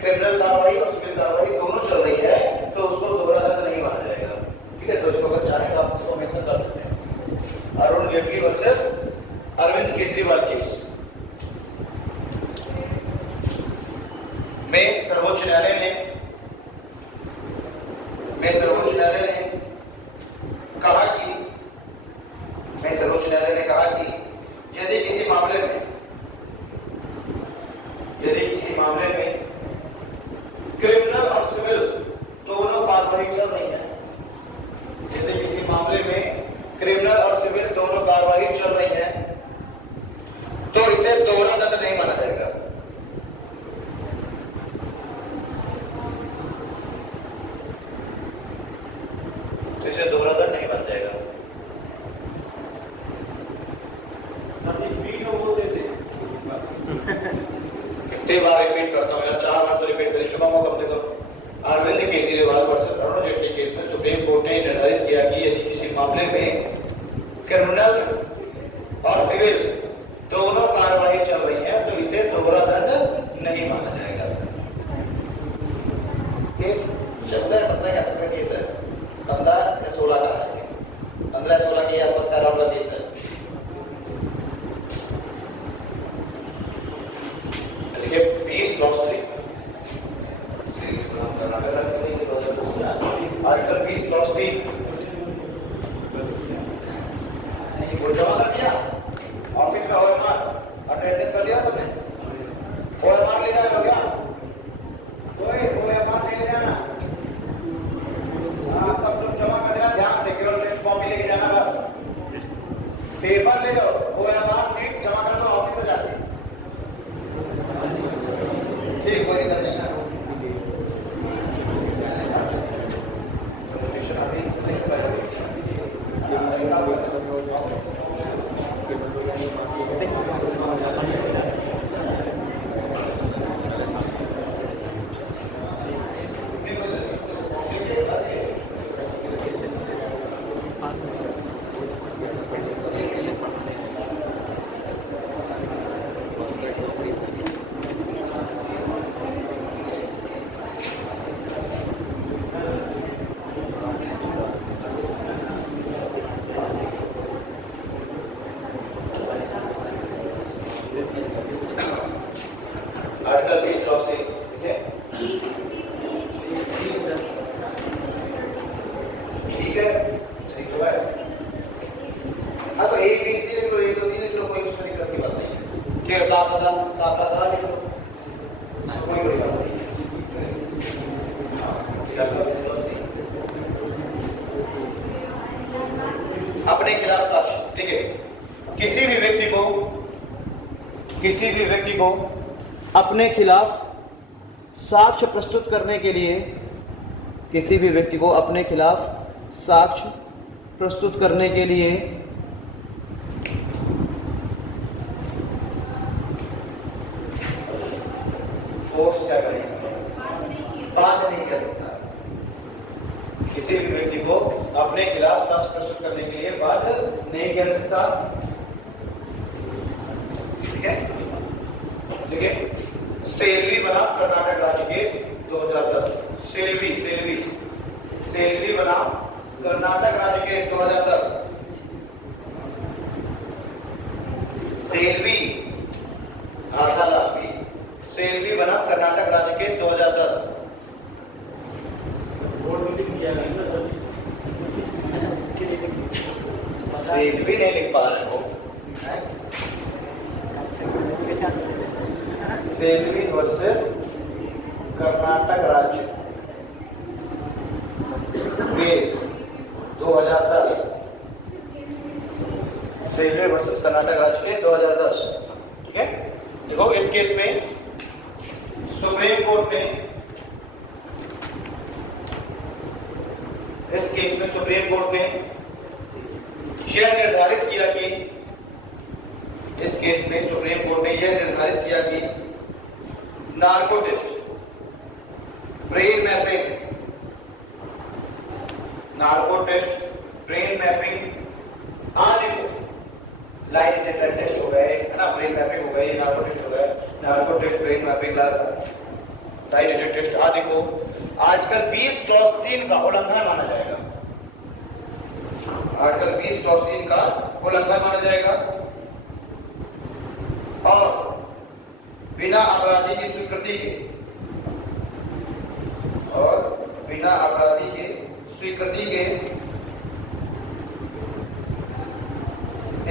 क्रिमिनल कार्रवाई और सिविल कार्रवाई दोनों चल रही है तो उसको दोहरा दंड नहीं माना जाएगा। ठीक है, तो इसको अगर चाहें तो आप इसको मेंशन कर सकते हैं, अरुण जेटली वर्सेस अरविंद केजरीवाल केस में सर्वोच्च न्यायालय ने कहा कि यदि किसी मामले में मामले में क्रिमिनल और सिविल दोनों कार्रवाई चल रही है तो इसे दोहरा दंड नहीं माना जाएगा। तो इसे दोहरा दंड नहीं माना जाएगा। कितनी बार रिपीट करता हूँ यार, 4 बार तो रिपीट कर चुका हूँ कम से कम। अरविंद केजरीवाल वर्सेस अरुण जेटली केस में सुप्रीम कोर्ट ने निर्धारित किया कि यदि किसी मामले में क्रिमिनल और सिविल दोनों कार्रवाई चल रही है तो इसे दोहरा दंड नहीं माना जाएगा। ये 14-15 का केस है, 15 या 16 का है, 15-16 के आसपास का अराउंड केस है। देखिए 20 क्लॉज 3 आर्टिकल 20 क्लॉज 3 वो जमा कर दिया ऑफिस का ओएमआर अटेंडेंस कर लिया सबने, ओएमआर ले जाना हो गया, कोई ओएमआर नहीं ले जाना। हाँ सब लोग जमा कर देना ध्यान से, केवल टेस्ट कॉपी लेके जाना बस, पेपर ले लो, ओएमआर सीट जमा कर दो ऑफिस में जाके। ठीक कोई दिक्कत नहीं है। आर्टिकल 20 क्लॉज 3 ठीक है, ठीक है, सही तो है। हाँ तो एक भी सी लिख लो, 1 2 3 लिख लो, कोई उसमें दिक्कत की बात नहीं है। ठीक है, का लिख लो, कोई बड़ी बात नहीं है। अपने खिलाफ साक्ष्य, ठीक है, किसी भी व्यक्ति को अपने खिलाफ साक्ष्य प्रस्तुत करने के लिए, किसी भी व्यक्ति को अपने खिलाफ साक्ष्य प्रस्तुत करने के लिए फोर्स क्या करेगा, बात नहीं कर सकता। किसी भी व्यक्ति को अपने खिलाफ साक्ष्य प्रस्तुत करने के लिए बात नहीं कर सकता। ठीक है, देखिए सेल्वी बनाम कर्नाटक राज्य केस 2010, सेल्वी बनाम कर्नाटक राज्य केस 2010, सेल्वी बनाम कर्नाटक राज्य केस 2010। सेल्वी नहीं लिख पा रहे हो, सेल्वी वर्सेस कर्नाटक राज्य केस 2010, सेल्वी वर्सेस कर्नाटक राज्य केस 2010। ठीक है, देखो इस केस में सुप्रीम कोर्ट ने यह निर्धारित किया कि नार्को टेस्ट, ब्रेन मैपिंग आदि को, लाइन डिटेक्टर टेस्ट हो गए है ना, ब्रेन मैपिंग हो गई, नार्को टेस्ट हो गए, narco test, brain mapping, line detector test आदि को आर्टिकल 20 क्लॉज 3 का उल्लंघन माना जाएगा। आर्टिकल 20 क्लॉज 3 का उल्लंघन माना जाएगा और बिना अपराधी की स्वीकृति के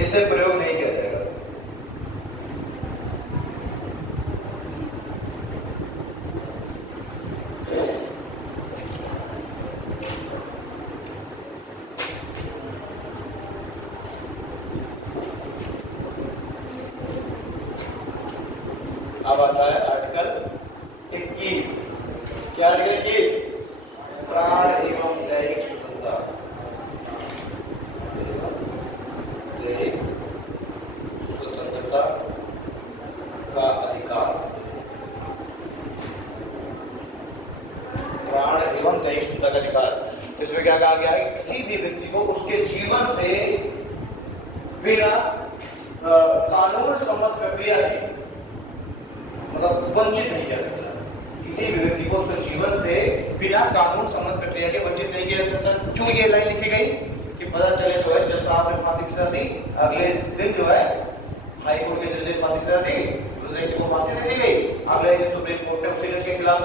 इसे प्रयोग नहीं किया जाएगा। अब आता है आर्टिकल 21। क्या आर्टिकल 21? प्राण एवं दैहिक स्वतंत्रता, दैहिक स्वतंत्रता का अधिकार। प्राण एवं दैहिक स्वतंत्रता का अधिकार। इसमें क्या कहा गया है? किसी भी व्यक्ति को उसके जीवन से बिना कानून सम्मत प्रक्रिया के मतलब वंचित नहीं किया जाता। किसी भी व्यक्ति को उसके जीवन से बिना कानून सम्मत प्रक्रिया के वंचित नहीं किया जा सकता। क्यों ये लाइन लिखी गई? कि पता चले जो है जज साहब ने फांसी की सजा दी, अगले दिन जो है हाई कोर्ट के जज ने फांसी की सजा दी, दूसरे व्यक्ति को फांसी दे दी गई, अगले दिन सुप्रीम कोर्ट ने उसी जज के खिलाफ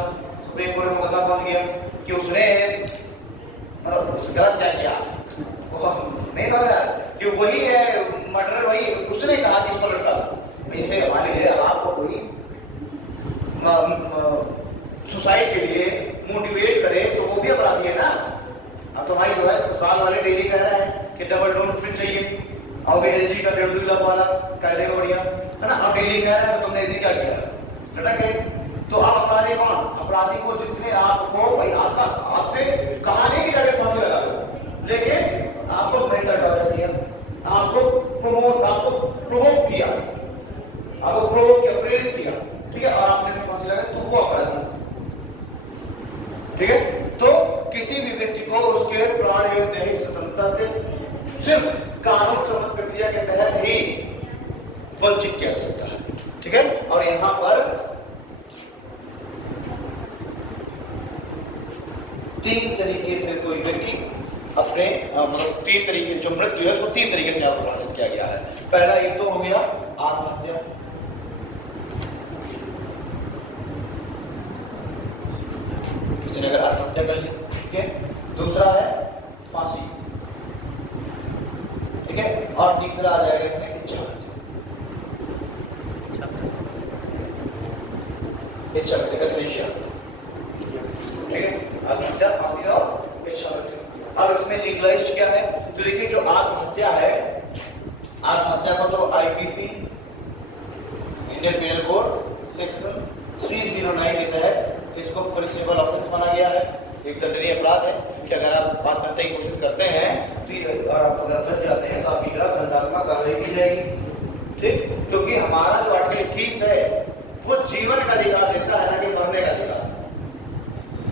सुप्रीम कोर्ट में मुकदमा कौन किया कि उसने मतलब कुछ गलत क्या किया, वो नहीं समझा कि वही है मर्डर, वही उसने कहा कि इसको लटका दो। जैसे मान लीजिए आपको कोई सुसाइड के लिए मोटिवेट करे तो वो भी अपराधी है ना। अब तो भाई जो है ससुराल वाले डेली कह रहे हैं कि डबल डोर फ्रिज चाहिए और वे एलजी का 1.5 लाख वाला कह देगा बढ़िया है ना। अब डेली कह रहे हैं तुमने एलजी क्या किया, लटक गए। तो आप अपराधी कौन? अपराधी को जिसने आपको भाई आपका आपसे कहा नहीं कि जाके फांसी लगा दो, लेकिन आपको मेंटल टॉर्चर किया, आपको प्रोवोक किया, प्रेरित किया, ठीक है, और आपने फांसी लगाई, तो वो अपराधी। ठीक है, तो किसी भी व्यक्ति को उसके प्राण एवं दैहिक स्वतंत्रता से सिर्फ कानून सम्मत प्रक्रिया के तहत ही वंचित किया जा सकता है। ठीक है, और यहां पर 3 तरीके से कोई व्यक्ति अपने मतलब 3 तरीके जो मृत्यु है उसको 3 तरीके से यहाँ परिभाषित किया गया है। पहला एक तो हो गया आत्महत्या, किसी ने अगर आत्महत्या कर ली, ठीक है। दूसरा है फांसी, ठीक है, और तीसरा आ जाएगा इसमें इच्छा मृत्यु, ठीक है, आत्महत्या, फांसी और इच्छा मृत्यु। अब इसमें लीगलाइज्ड क्या है? तो देखिए जो आत्महत्या है, आत्महत्या को तो IPC Indian penal code section 309 के तहत इसको पनिशेबल ऑफेंस माना गया है, एक दंडनीय अपराध है कि अगर आप आत्महत्या की कोशिश करते हैं तो आप अगर फंस जाते हैं तो आपकी खिलाफ दंडात्मक कार्रवाई की जाएगी। ठीक, क्योंकि हमारा जो आर्टिकल 21 है वो जीवन का अधिकार देता है, ना कि मरने का अधिकार।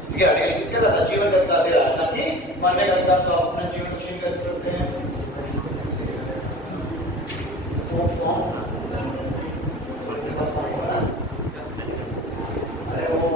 ठीक है, आर्टिकल 21 क्या कहता है? जीवन का अधिकार दे रहा है, ना कि मरने का अधिकार। तो आप अपने जीवन को छीन कैसे सकते हैं? अरे वो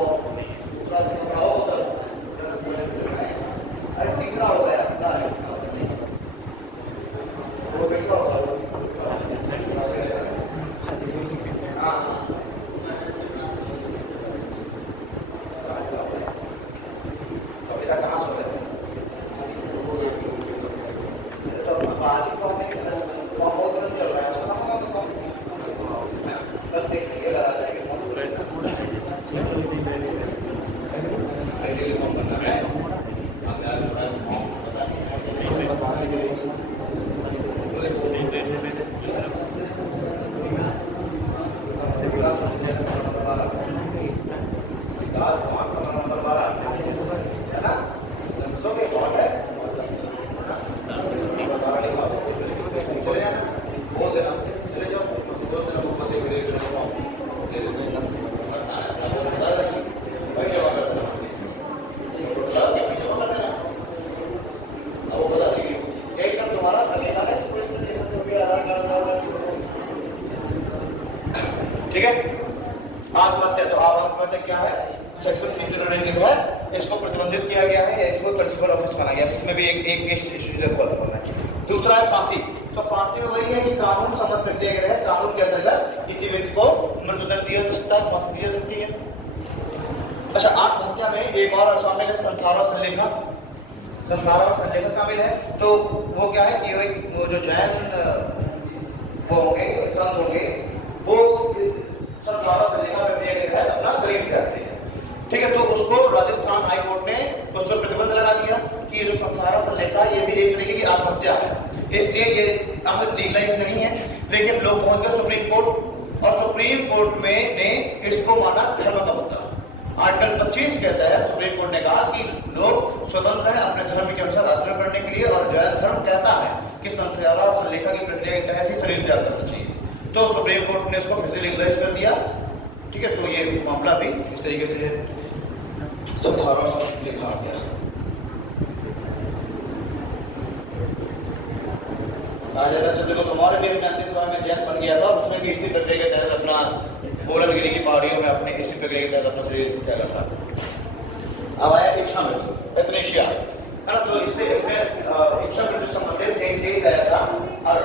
ठीक है, आत्महत्या। तो आत्महत्या क्या है? सेक्शन 309 के तहत इसको प्रतिबंधित किया गया है या इसको प्रिंसिपल ऑफेंस माना गया है। इसमें भी एक केस बोलना है। दूसरा है फांसी। तो फांसी में वही है कि कानून सम्मत प्रक्रिया के तहत कानून के अंतर्गत किसी व्यक्ति को मृत्युदंड दिया जा सकता है, फांसी दी जा सकती है। अच्छा, आत्महत्या में एक और शामिल है संथारा संलेखा। संथारा और संलेखा शामिल है। तो वो क्या है कि वो जो जैन वो होंगे, संत होंगे, वो संथारा संलेखा प्रक्रिया के तहत अपना शरीर त्यागते हैं। ठीक है, तो उसको राजस्थान हाई कोर्ट ने उस पर प्रतिबंध लगा दिया कि ये जो संथारा संलेखा ये भी एक तरीके की आत्महत्या है, इसलिए ये अब लीगलाइज नहीं है। लेकिन लोग पहुंच गए सुप्रीम कोर्ट, और सुप्रीम कोर्ट में ने इसको माना धर्म का मुद्दा। आर्टिकल 25 कहता है, सुप्रीम कोर्ट ने कहा कि लोग स्वतंत्र हैं अपने धर्म के अनुसार आचरण करने के लिए, और जैन धर्म कहता है कि संस्कार और संलेखन की प्रक्रिया के तहत ही शरीर त्याग करना चाहिए। तो सुप्रीम कोर्ट ने इसको फिर से लीगलाइज कर दिया। ठीक है, तो ये मामला भी इस तरीके से संधारा लिखा गया। चंद्रगुप्त मौर्य भी 39 में जैन बन गया था, उसने भी इसी प्रक्रिया के तहत अपना बोलनगिरी की पहाड़ियों में अपने इसी प्रक्रिया के तहत अपना शरीर त्यागा था। अब आया इच्छा मृत्यु, एथनेशिया, है ना। तो इससे इच्छा मृत्यु से संबंधित एक केस आया था, और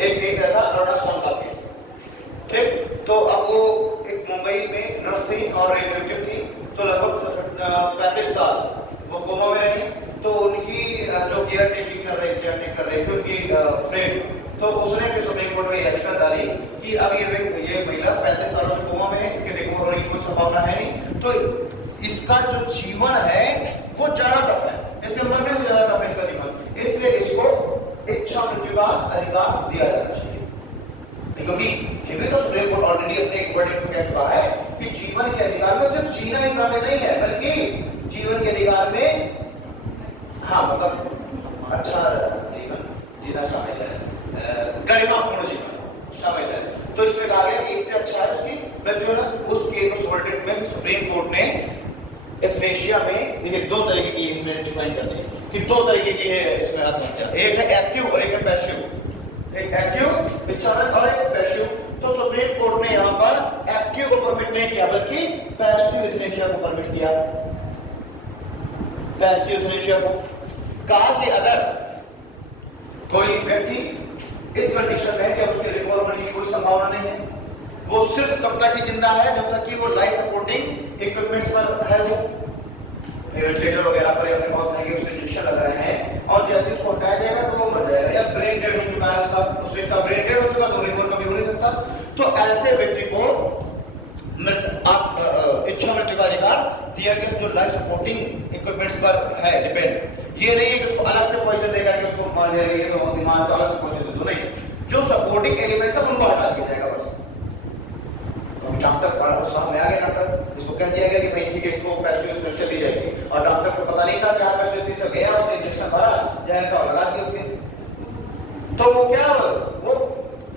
एक केस आया था अरुणाचल का केस। ठीक, तो अब वो एक मुंबई में नर्स थी और एक विक्टिम थी, तो लगभग 35 साल वो कोमा में रही। तो उनकी जो केयर टेकिंग कर रही थी उनकी फ्रेंड, तो उसने फिर सुप्रीम कोर्ट में याचिका डाली कि अब ये महिला 35 सालों से कोमा में है, इसके रिकवर होने की कोई संभावना है नहीं, तो इसका जो जीवन है वो ज्यादा टफ है, इसके मरने से ज्यादा टफ है इसका जीवन, इसलिए इसको इच्छा मृत्यु का अधिकार दिया जाना चाहिए। क्योंकि ये भी तो सुप्रीम कोर्ट ऑलरेडी अपने एक वर्डिक्ट में कह चुका है कि जीवन के अधिकार में सिर्फ जीना ही शामिल नहीं है, बल्कि जीवन के अधिकार में मतलब अच्छा जीवन जीना शामिल है, गरिमापूर्ण जीवन शामिल है। तो इसमें कहा गया कि इससे अच्छा है उसकी मृत्यु होना। उस वर्डिक्ट में सुप्रीम कोर्ट ने एथनेशिया में ये दो तरीके की इसमें डिफाइन कर दी कि दो तरीके की है इसमें आत्महत्या, एक है एक्टिव और एक है पैसिव, एक एक्टिव इच्छा और एक पैसिव। तो सुप्रीम कोर्ट ने यहाँ पर एक्टिव को परमिट नहीं किया, बल्कि पैसिव एथनेशिया को परमिट किया। पैसिव एथनेशिया को कहा कि अगर कोई व्यक्ति इस कंडीशन में है कि उसके रिकवर होने की कोई संभावना नहीं है, वो सिर्फ तब तक ही जिंदा है जब तक कि वो लाइफ सपोर्टिंग इक्विपमेंट्स पर है, वो वेंटिलेटर वगैरह पर या फिर बहुत महंगे उसके इंजेक्शन लग रहे हैं, और जैसे उसको हटाया जाएगा तो वो मर जाएगा, या ब्रेन डेड हो चुका है उसका, उस व्यक्ति का ब्रेन डेड हो चुका तो रिकवर कभी हो नहीं सकता। तो ऐसे व्यक्ति को इच्छा मृत्यु का अधिकार दिया गया, जो लाइफ सपोर्टिंग इक्विपमेंट्स पर है डिपेंड। ये नहीं है कि उसको अलग से पॉइजन देगा कि उसको मार जाएगा, तो दिमाग का अलग से पॉइजन दो, नहीं, जो सपोर्टिंग एलिमेंट्स है उनको हटा दिया जाएगा बस। डॉक्टर उत्साह में आ गया, डॉक्टर इसको कह दिया गया कि भाई ठीक है इसको पैसिव दी जाएगी, और डॉक्टर को पता नहीं था क्या पैसिव गया, उसने इंजेक्शन भरा, जहर का लगा दिया उसके, तो वो क्या वो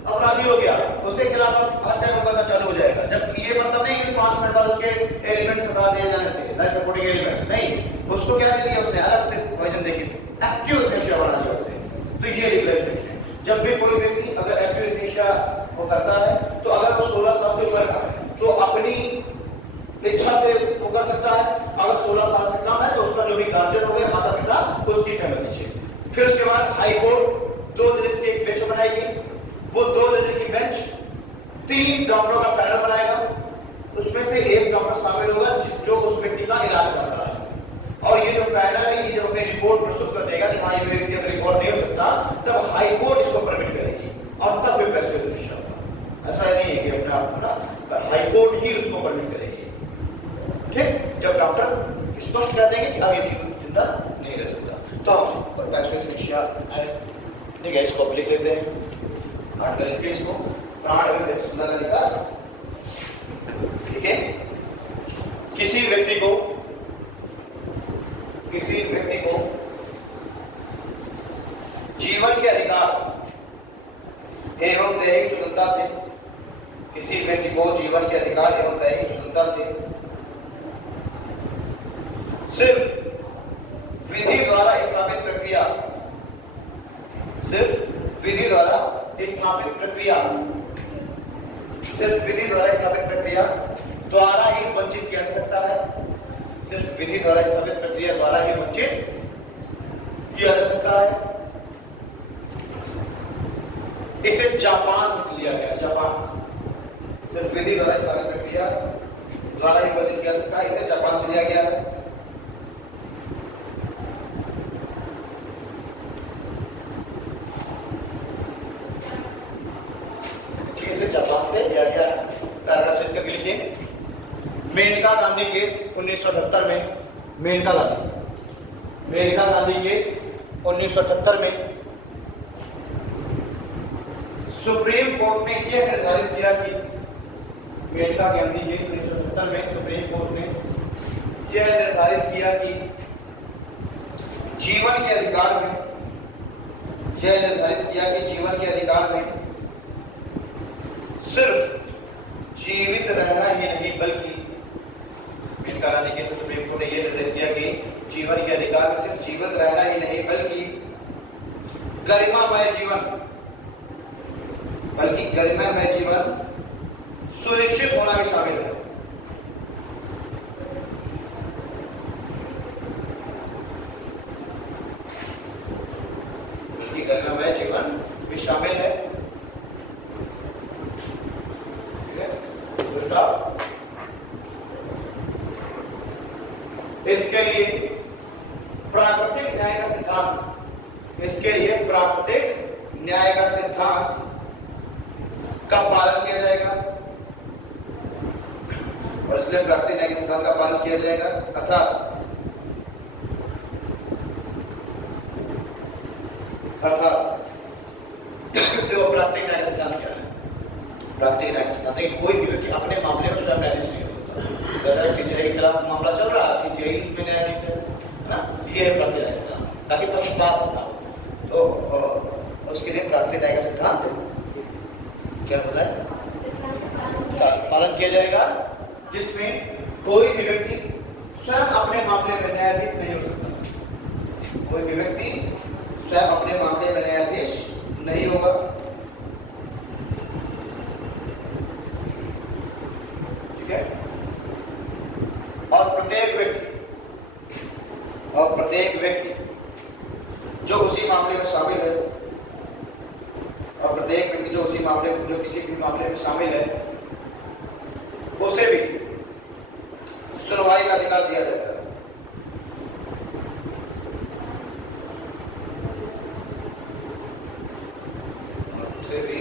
अपराधी हो गया, उसके खिलाफ हत्या करना चालू हो जाएगा। जबकि ये मतलब नहीं कि 5 मिनट बाद उसके एलिमेंट्स हटा दिए जाने थे, लाइफ सपोर्टिंग एलिमेंट्स, नहीं, उसको क्या दे दिया उसने, अलग से पॉइजन देके एक्टिव एथनेशिया बना दिया उसे। तो ये रिग्रेशन है, जब भी कोई व्यक्ति अगर एक्टिव एथनेशिया वो करता है, तो अगर वो 16 साल से ऊपर का है तो अपनी इच्छा से वो कर सकता है, अगर 16 साल से कम है तो उसका जो भी गार्जियन हो गया, माता पिता, उसकी सहमति से। फिर उसके बाद हाई कोर्ट 2 जज की एक बेंच बनाएगी, वो 2 जज की बेंच 3 डॉक्टरों का पैनल बनाएगा, उसमें से एक डॉक्टर शामिल होगा जो उस व्यक्ति का इलाज कर रहा है, और ये जो पैनल है ये जब अपनी रिपोर्ट प्रस्तुत कर देगा कि हाँ ये व्यक्ति अगर रिकॉर्ड नहीं हो सकता, तब हाई कोर्ट इसको परमिट करेगी, और तब फिर पैसिव एथनेशिया होगा। ऐसा नहीं है कि अपने आप ना हाई कोर्ट ही उसको परमिट करेगी। ठीक, जब डॉक्टर स्पष्ट कर देंगे कि अब ये जीवन जिंदा नहीं रह सकता, तो हम पैसिव एथनेशिया है। ठीक है, इसको लिख लेते हैं आर्टिकल 21 को, प्राण का अधिकार। ठीक है, किसी व्यक्ति को जीवन के अधिकार एवं दैहिक स्वतंत्रता से, किसी व्यक्ति को जीवन के अधिकार एवं दैहिक स्वतंत्रता से सिर्फ विधि द्वारा स्थापित प्रक्रिया, सिर्फ विधि द्वारा स्थापित प्रक्रिया द्वारा ही वंचित किया जा सकता है, सिर्फ विधि द्वारा स्थापित प्रक्रिया द्वारा ही वंचित किया जा सकता है। इसे जापान से लिया गया, जापान, सिर्फ विधि द्वारा स्थापित प्रक्रिया द्वारा ही वंचित किया जा सकता है, इसे जापान से लिया गया है। जापान से लिया गया है। पैराग्राफ इसका भी लिखिए। मेनका गांधी केस 1978 में, मेनका गांधी केस 1978 में सुप्रीम कोर्ट ने यह निर्धारित किया कि मेनका गांधी जी 1977 में सुप्रीम कोर्ट ने यह निर्धारित किया कि जीवन के अधिकार में, यह निर्धारित किया कि जीवन के अधिकार में सिर्फ जीवित रहना ही नहीं बल्कि मेनका गांधी के सुप्रीम कोर्ट ने यह निर्धारित किया कि जीवन के अधिकार में सिर्फ जीवित रहना ही नहीं बल्कि गरिमामय जीवन सुनिश्चित होना भी शामिल है। बल्कि गरिमामय जीवन भी शामिल है। दूसरा, इसके लिए प्राकृतिक न्याय का सिद्धांत, इसके लिए प्राकृतिक न्याय का सिद्धांत का पालन किया जाएगा और इसलिए प्राकृतिक न्याय के सिद्धांत का पालन किया जाएगा। अर्थात जो प्राकृतिक न्याय का सिद्धांत क्या है? प्राकृतिक न्याय का सिद्धांत है कि कोई भी व्यक्ति अपने मामले में स्वयं न्यायाधीश नहीं होता। अगर सीजेआई के खिलाफ मामला चल रहा है, सीजेआई उसमें न्यायाधीश है ना, ये है प्राकृतिक न्याय का सिद्धांत, ताकि पक्षपात ना हो। तो उसके लिए प्राकृतिक न्याय का सिद्धांत क्या होता है? पालन किया जाएगा, जिसमें कोई भी व्यक्ति स्वयं अपने मामले में न्यायाधीश नहीं हो सकता। कोई भी व्यक्ति स्वयं अपने मामले में न्यायाधीश नहीं होगा। ठीक है। और प्रत्येक व्यक्ति जो उसी मामले में शामिल है, और प्रत्येक व्यक्ति जो उसी मामले जो किसी भी मामले में शामिल है, उसे भी सुनवाई का अधिकार दिया जाएगा। उसे भी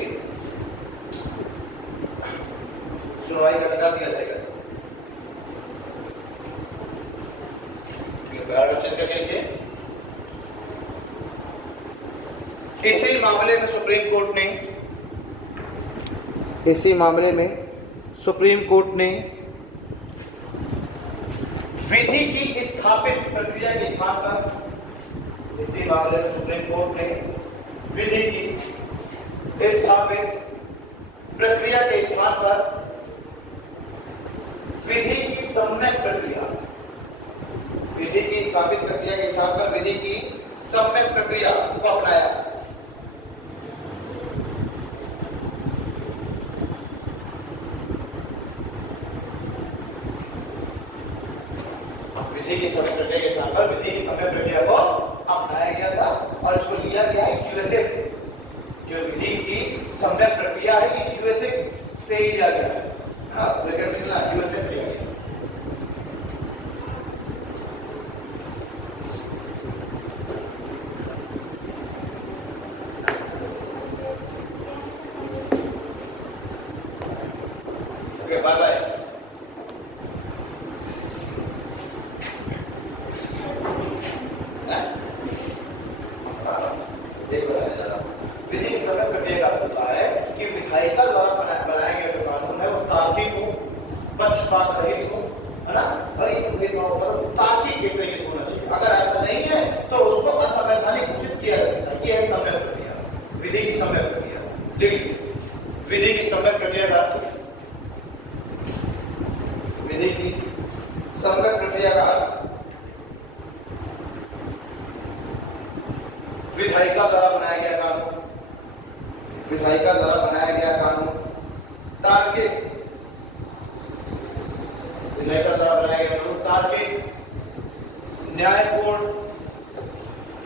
सुनवाई का अधिकार दिया जाएगा। चेक करके लिखिए। इसी मामले में सुप्रीम कोर्ट ने विधि की स्थापित प्रक्रिया के स्थान पर, इसी मामले में सुप्रीम कोर्ट ने विधि की स्थापित प्रक्रिया के स्थान पर विधि की सम्यक प्रक्रिया, विधि की स्थापित प्रक्रिया के स्थान पर विधि की सम्यक प्रक्रिया को अपनाया। विधि की सम्यक प्रक्रिया के स्थान पर विधि की सम्यक प्रक्रिया को अपनाया गया था और इसको लिया गया है यूएसए से। जो विधि की सम्यक प्रक्रिया है ये यूएसए से ही लिया गया है। यूएसए से लिया गया। Okay, bye bye. विधि की सम्यक प्रक्रिया का होता है कि विधायिका द्वारा बनाया गया जो कानून है वो तार्किक हो, पक्षपात रहित हो, है ना, और ये तार्किक एक तरीके से होना चाहिए। अगर ऐसा नहीं है तो उसको असंवैधानिक घोषित किया जा सकता है। ये है सम्यक प्रक्रिया, विधि की सम्यक प्रक्रिया। लेकिन विधि की सम्यक प्रक्रिया का अर्थ, विधि की सम्यक प्रक्रिया का अर्थ विधायिका द्वारा बनाया गया कानून, विधायिका द्वारा बनाया गया कानून तार्किक, विधायिका द्वारा बनाया गया कानून तार्किक, न्यायपूर्ण,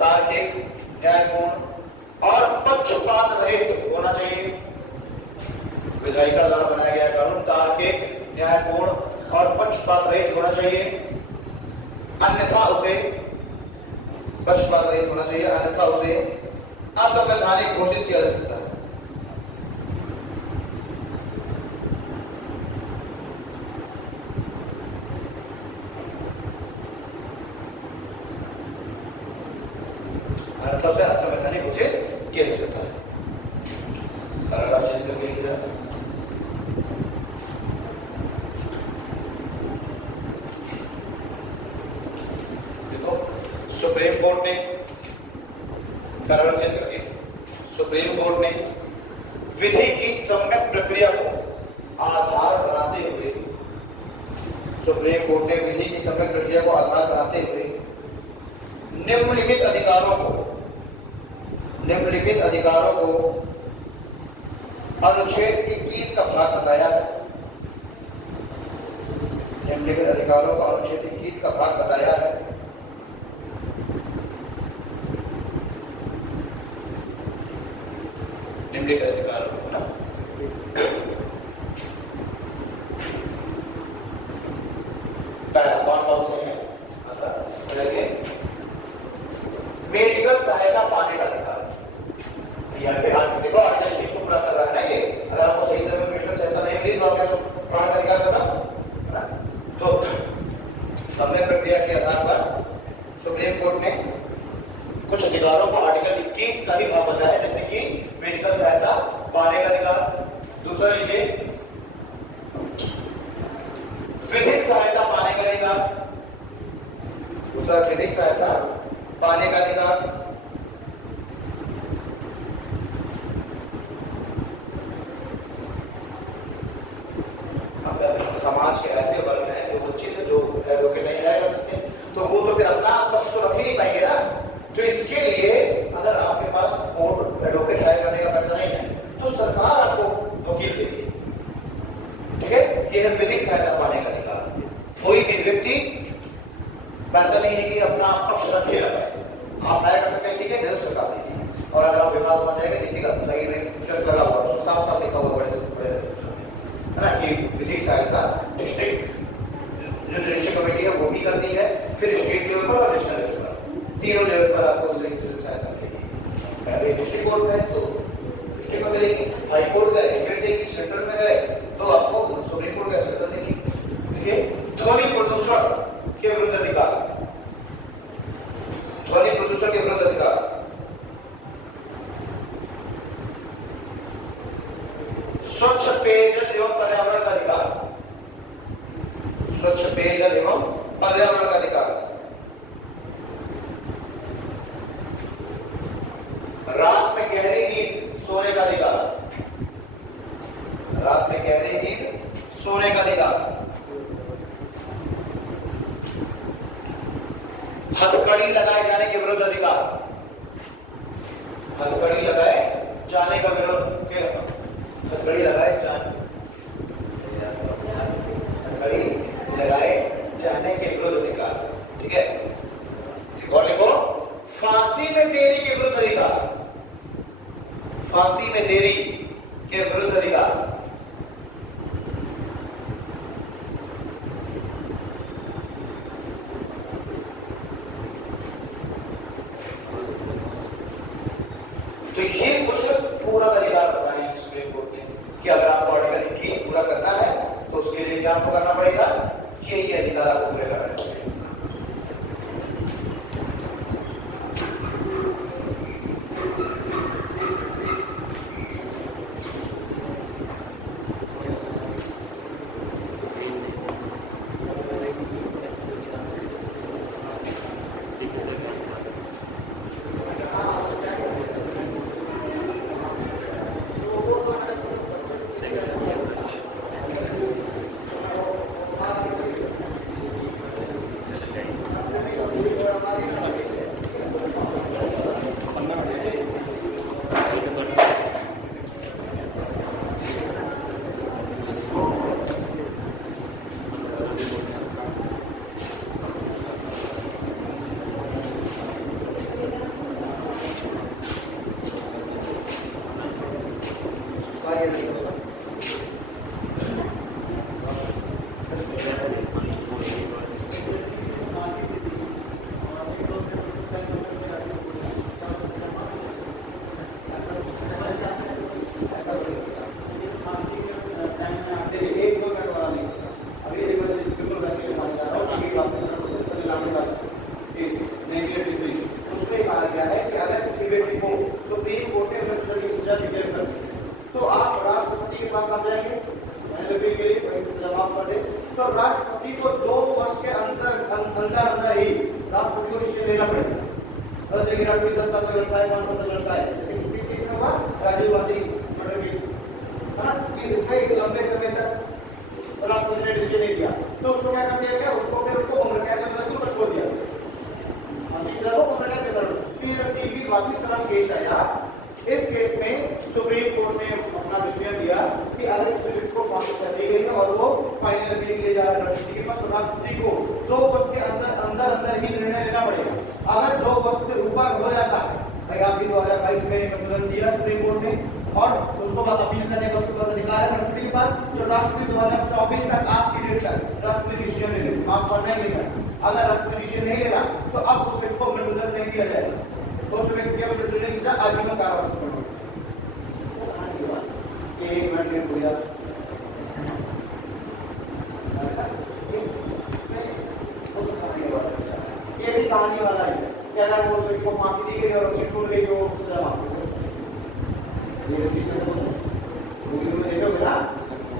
तार्किक, न्यायपूर्ण और पक्षपात रहित होना चाहिए। विधायिका द्वारा बनाया गया कानून तार्किक, न्यायपूर्ण और पक्षपात रहित होना चाहिए, अन्यथा उसे पक्षपात रहित होना चाहिए, अन्यथा उसे असंवैधानिक घोषित किया जा सकता है। अन्यथा उसे असंवैधानिक घोषित किया जा सकता है। सुप्रीम कोर्ट ने कारण चेंज करके सुप्रीम कोर्ट ने विधि की सम्यक प्रक्रिया को आधार बनाते हुए सुप्रीम कोर्ट ने विधि की सम्यक प्रक्रिया को आधार बनाते हुए निम्नलिखित अधिकारों को अनुच्छेद 21 का भाग बताया है। निम्नलिखित अधिकारों को अनुच्छेद 21 का भाग बताया है। निम्नलिखित अधिकारों को ना पहला कौन से है मेडिकल सहायता पाने का अधिकार। यहाँ पे आप देखो आर्टिकल 21 को पूरा कर रहा है ना ये। अगर आपको सही समय में मेडिकल सहायता नहीं मिली तो आपका तो प्राण का अधिकार खत्म है। तो समय प्रक्रिया के आधार पर सुप्रीम कोर्ट ने कुछ अधिकारों को आर्टिकल 21 का ही भाग बताया है, जैसे कि मेडिकल सहायता पाने का अधिकार। दूसरा लिखिए विधिक सहायता पाने का अधिकार। दूसरा विधिक सहायता पाने का अधिकार। समाज के ऐसे वर्ग हैं जो वंचित है, जो एडवोकेट नहीं है कर सकते, तो वो तो फिर अपना पक्ष तो रख ही नहीं पाएंगे ना। तो इसके लिए अगर आपके पास कोर्ट एडवोकेट हायर करने का पैसा नहीं है तो सरकार आपको वकील देगी। ठीक है, ये है विधिक सहायता पाने का अधिकार। कोई भी व्यक्ति पैसा नहीं है कि अपना पक्ष रखे रहा है, आप हायर कर सकते हैं, ठीक है, नहीं सरकार देगी। और अगर आप विवाद बन जाएगा नीतिगत लगा हुआ साफ साफ लिखा हुआ बड़े है ना कि विधिक सहायता डिस्ट्रिक्ट जो डिस्ट्रिक्ट कमेटी है वो भी करती है, फिर स्टेट लेवल पर और नेशनल लेवल पर, तीनों लेवल पर आपको सहायता मिलेगी। पहले डिस्ट्रिक्ट कोर्ट है तो डिस्ट्रिक्ट में मिलेगी, हाई कोर्ट गए स्टेट देगी, सेंट्रल में गए तो आपको सुप्रीम कोर्ट गए सेंट्रल देगी। देखिए ध्वनि प्रदूषण के विरुद्ध अधिकार। ध्वनि प्रदूषण के विरुद्ध अधिकार। स्वच्छ पेयजल एवं पर्यावरण का अधिकार। स्वच्छ पेयजल एवं पर्यावरण का अधिकार। रात में गहरी नींद सोने का अधिकार। रात में गहरी नींद सोने का अधिकार। हथकड़ी लगाए जाने के विरुद्ध अधिकार। हथकड़ी लगाए जाने का विरोध के हथकड़ी लगाए जाने के विरुद्ध अधिकार। ठीक है, एक और लिखो फांसी में देरी के विरुद्ध अधिकार। फांसी में देरी के विरुद्ध अधिकार। तो ये कुछ पूरा अधिकार बताए हैं सुप्रीम कोर्ट ने कि अगर आपको आर्टिकल 21 पूरा करना है तो उसके लिए क्या आपको करना पड़ेगा कि ये अधिकार आपको पूरे करने चाहिए। तो राष्ट्रपति को 2 वर्ष के अंदर ही राष्ट्रपति को लेना पड़ेगा। पता चलेगा कोई 10 साल का लड़का है, 5 साल का लड़का है, जैसे किस केस में हुआ, राजीव गांधी मर्डर केस, है ना, कि इसमें एक लंबे समय तक राष्ट्रपति ने डिसीजन नहीं दिया, तो उसको क्या कर दिया गया, उसको फिर उनको उम्र कैद में मतलब छोड़ दिया। तीसरा को उम्र कैद में, फिर टीवी पाकिस्तान केस आया। इस केस में सुप्रीम कोर्ट ने अपना डिसीजन दिया कि अगर किसी को फांसी दी गई है और वो फाइनल के लिए जा रहा है राष्ट्रपति के पास, तो राष्ट्रपति को 2 वर्ष के अंदर ही निर्णय लेना पड़ेगा। अगर 2 वर्ष से ऊपर हो जाता है, भाई आप 2022 में तुरंत दिया सुप्रीम कोर्ट ने, और उसको बाद अपील करने का उसके बाद अधिकार है राष्ट्रपति के पास, तो राष्ट्रपति 2024 तक आज की डेट तक राष्ट्रपति डिसीजन ले ले, आप पढ़ना नहीं लेगा। अगर राष्ट्रपति डिसीजन नहीं ले रहा तो अब उस व्यक्ति को मृत्युदंड नहीं दिया जाएगा, तो उस व्यक्ति का मृत्युदंड की सजा आजीवन कारावास होगा। एक मिनट में पूरा ये भी कहानी वाला है कि अगर वो व्यक्ति को फांसी दी गई और उसकी टूट गई तो सजा माफ हो गई। ये चीज है, मूवी में देखो बेटा,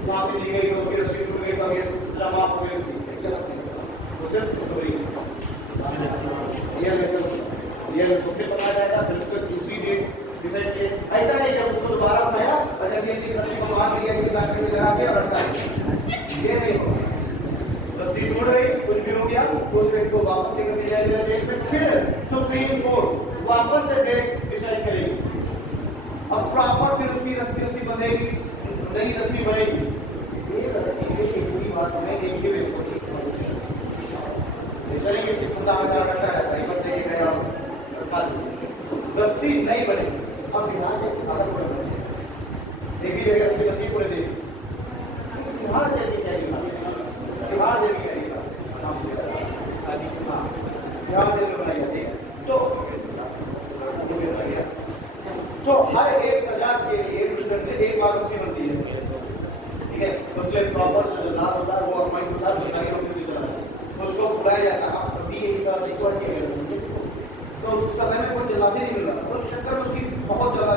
फांसी दी गई तो फिर उसकी टूट गई तो ये सजा माफ हो गई। ये फिर बताया जाएगा, फिर उसको दूसरी डेट डिसाइड किए। ऐसा नहीं कि उसको दोबारा उठाया और जब ये रस्सी को बाहर लिया किसी बात में लगा के और अटका ये नहीं हो। रस्सी टूट गई, कुछ भी हो गया, उस व्यक्ति को वापस लेकर के जाएगा जेल में, फिर सुप्रीम कोर्ट वापस से डेट डिसाइड करेगी। अब प्रॉपर फिर उसकी रस्सी बंधेगी, नई रस्सी बनेगी। ये रस्सी के एक ही बात में एक ही व्यक्ति चलेंगे, सिर्फ खुदा में करता है, सही बात नहीं है, रस्सी नहीं बनेगी। अब बिहार देखिए अच्छी लगती है पूरे देश में, बिहार जल्दी जाएगी, बिहार जल्दी जाएगी, बिहार जल्दी बनाई जाती है। तो हर एक सजा के लिए एक बार रस्सी बनती है, ठीक है, उसके प्रॉपर जो लाभ होता है वो हमारी सरकारी नौकरी चला है, उसको बुलाया जाता है। आप कभी एक बार रिकॉर्ड किया तो उस समय में कोई जलाते नहीं मिल रहा, उस चक्कर में उसकी बहुत ज़्यादा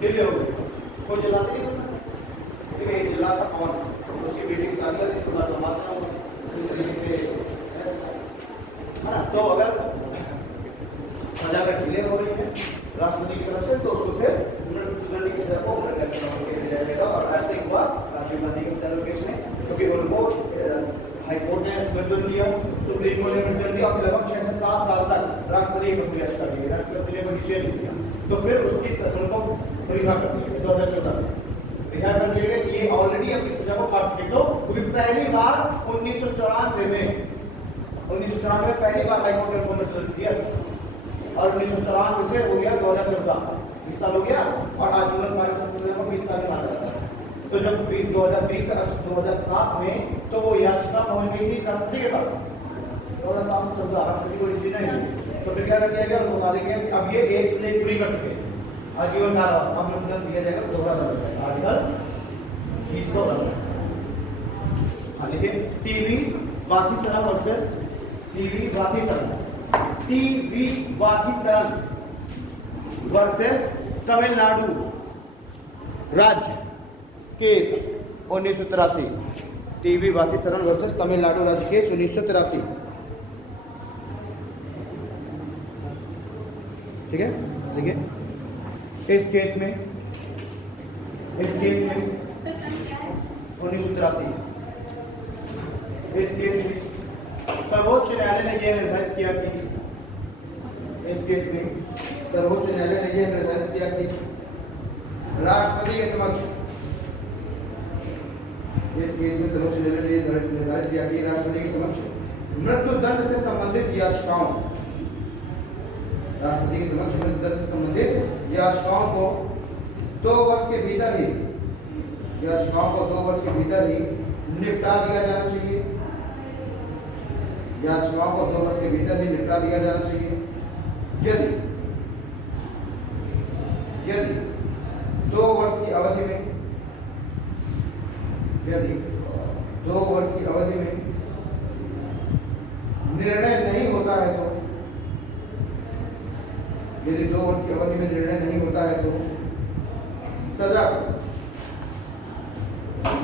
डिले हो गई, कोई जलाते नहीं मिल रहा। ठीक है, ये जलाता कौन, उसकी बेटी की शादी है तो बात मारना होगा इस तरीके से, है ना। तो अगर सजा का डिले हो रही है राष्ट्रपति की तरफ से, तो उसको फिर मृत्युदंड की सजा को दिया जाएगा। और ऐसे ही हुआ राजीव गांधी के मर्डर केस में, क्योंकि उनको हाईकोर्ट ने मृत्युदंड दिया, सुप्रीम कोर्ट ने मृत्युदंड दिया, फिर लगभग 6 से 7 साल तक राष्ट्रपति की प्रक्रिया कर दी, राष्ट्रपति ने डिसीजन नहीं दिया, तो फिर उसकी उनको रिहा कर दिया 2014 में, रिहा कर दिया गया कि ये ऑलरेडी अपनी सजा को काट चुके। तो पहली बार 1994 में पहली बार हाईकोर्ट ने उनको मृत्युदंड दिया, और 1994 से हो गया 2014, 20 साल हो गया, और आजीवन कारावास को 20 साल माना जाता है। तो जब 2007 में तो वो याचिका पहुंच गई थी राष्ट्रपति के पास, 2007 से 14 राष्ट्रपति को डिसीजन नहीं, तो फिर क्या कर दिया गया, उनको बता दिया कि अब ये एक स्टेज पूरी कर चुके हैं, आजीवन कारावास अब मृत्युदंड दिया जाएगा, दोहरा दंड है आर्टिकल 20 को लिखिए। TV Vatheeswaran versus TV Vatheeswaran versus Tamil Nadu राज्य case 1983, TV Vatheeswaran versus Tamil Nadu राज्य केस 1983, ठीक है। देखिए इस केस में 1983 इस केस में सर्वोच्च न्यायालय ने यह निर्धारित किया कि इस केस में सर्वोच्च न्यायालय ने यह निर्धारित किया कि राष्ट्रपति के समक्ष, इस केस में सर्वोच्च न्यायालय ने निर्धारित किया कि राष्ट्रपति के समक्ष मृत्युदंड से संबंधित याचिकाओं, राष्ट्रपति के समक्ष मृत्युदंड से संबंधित याचिकाओं को 2 वर्ष के भीतर ही, याचिकाओं को 2 वर्ष के भीतर ही निपटा दिया जाना चाहिए, याचिकाओं को 2 वर्ष के भीतर ही निपटा दिया जाना चाहिए। यदि 2 वर्ष की अवधि में, यदि 2 वर्ष की अवधि में निर्णय नहीं होता है तो, यदि 2 वर्ष की अवधि में निर्णय नहीं होता है तो सजा,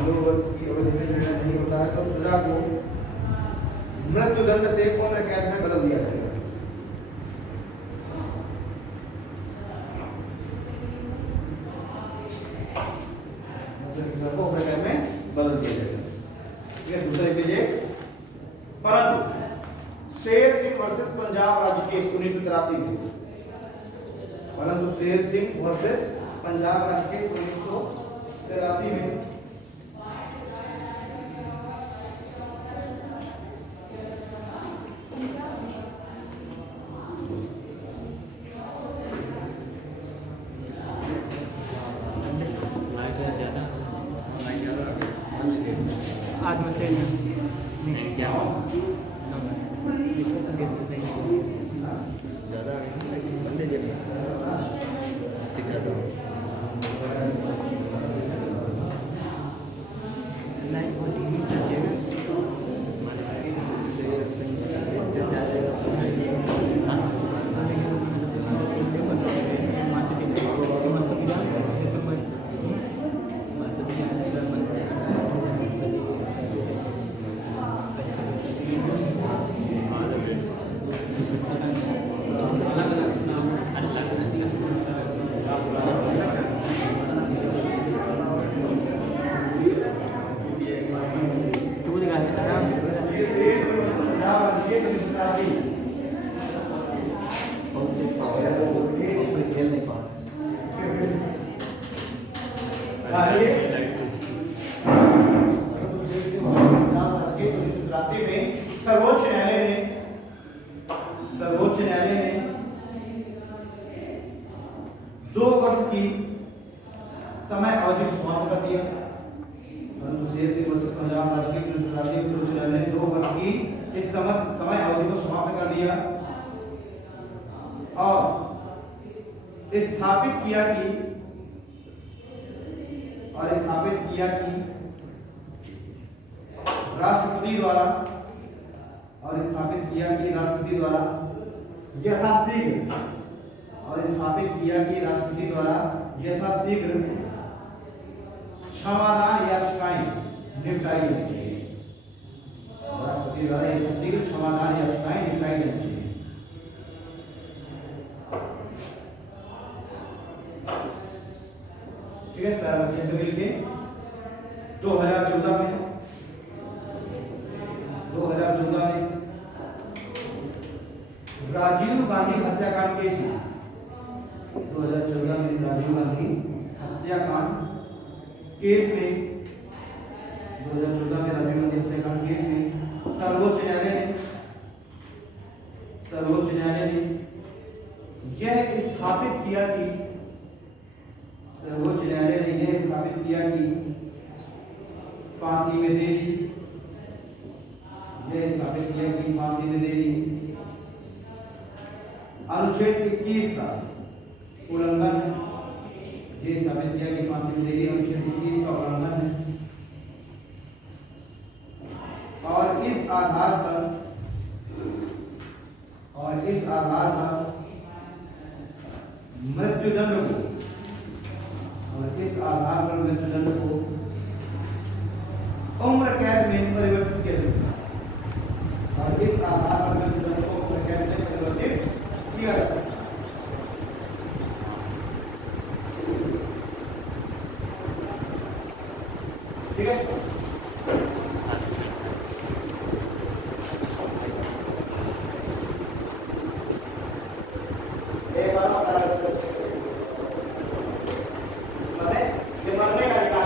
2 वर्ष की अवधि में निर्णय नहीं होता है तो सजा को मृत्युदंड से उम्र कैद में बदल दिया जाएगा। 1983 में, परंतु शेर सिंह वर्सेस पंजाब राज्य केस 1983 में। आज में से नहीं क्या ज़्यादा बंदे दिखाता हूँ सर्वोच्च न्यायालय ने 2 वर्ष की समय अवधि को समाप्त कर दिया। पंजाब राज्य के सर्वोच्च न्यायालय ने 2 वर्ष की इस समय अवधि को समाप्त कर दिया और स्थापित किया कि राष्ट्रपति द्वारा यथाशीघ्र क्षमादान याचिकाएं निपटाई जानी चाहिए। राष्ट्रपति द्वारा यथाशीघ्र क्षमादान याचिकाएं निपटाई जानी चाहिए। ठीक है, प्रारंभिक बिल के 2014 में राजीव गांधी हत्याकांड केस में 2014 में राजीव गांधी हत्याकांड केस में सर्वोच्च न्यायालय ने यह स्थापित किया कि फांसी में दे दी अनुच्छेद 21 का उल्लंघन है। ये साबित किया कि फांसी में दे दी अनुच्छेद 21 का उल्लंघन है और इस आधार पर मृत्युदंड को उम्र कैद में परिवर्तित किया जा सकता है। ठीक है, मरने का अधिकार है।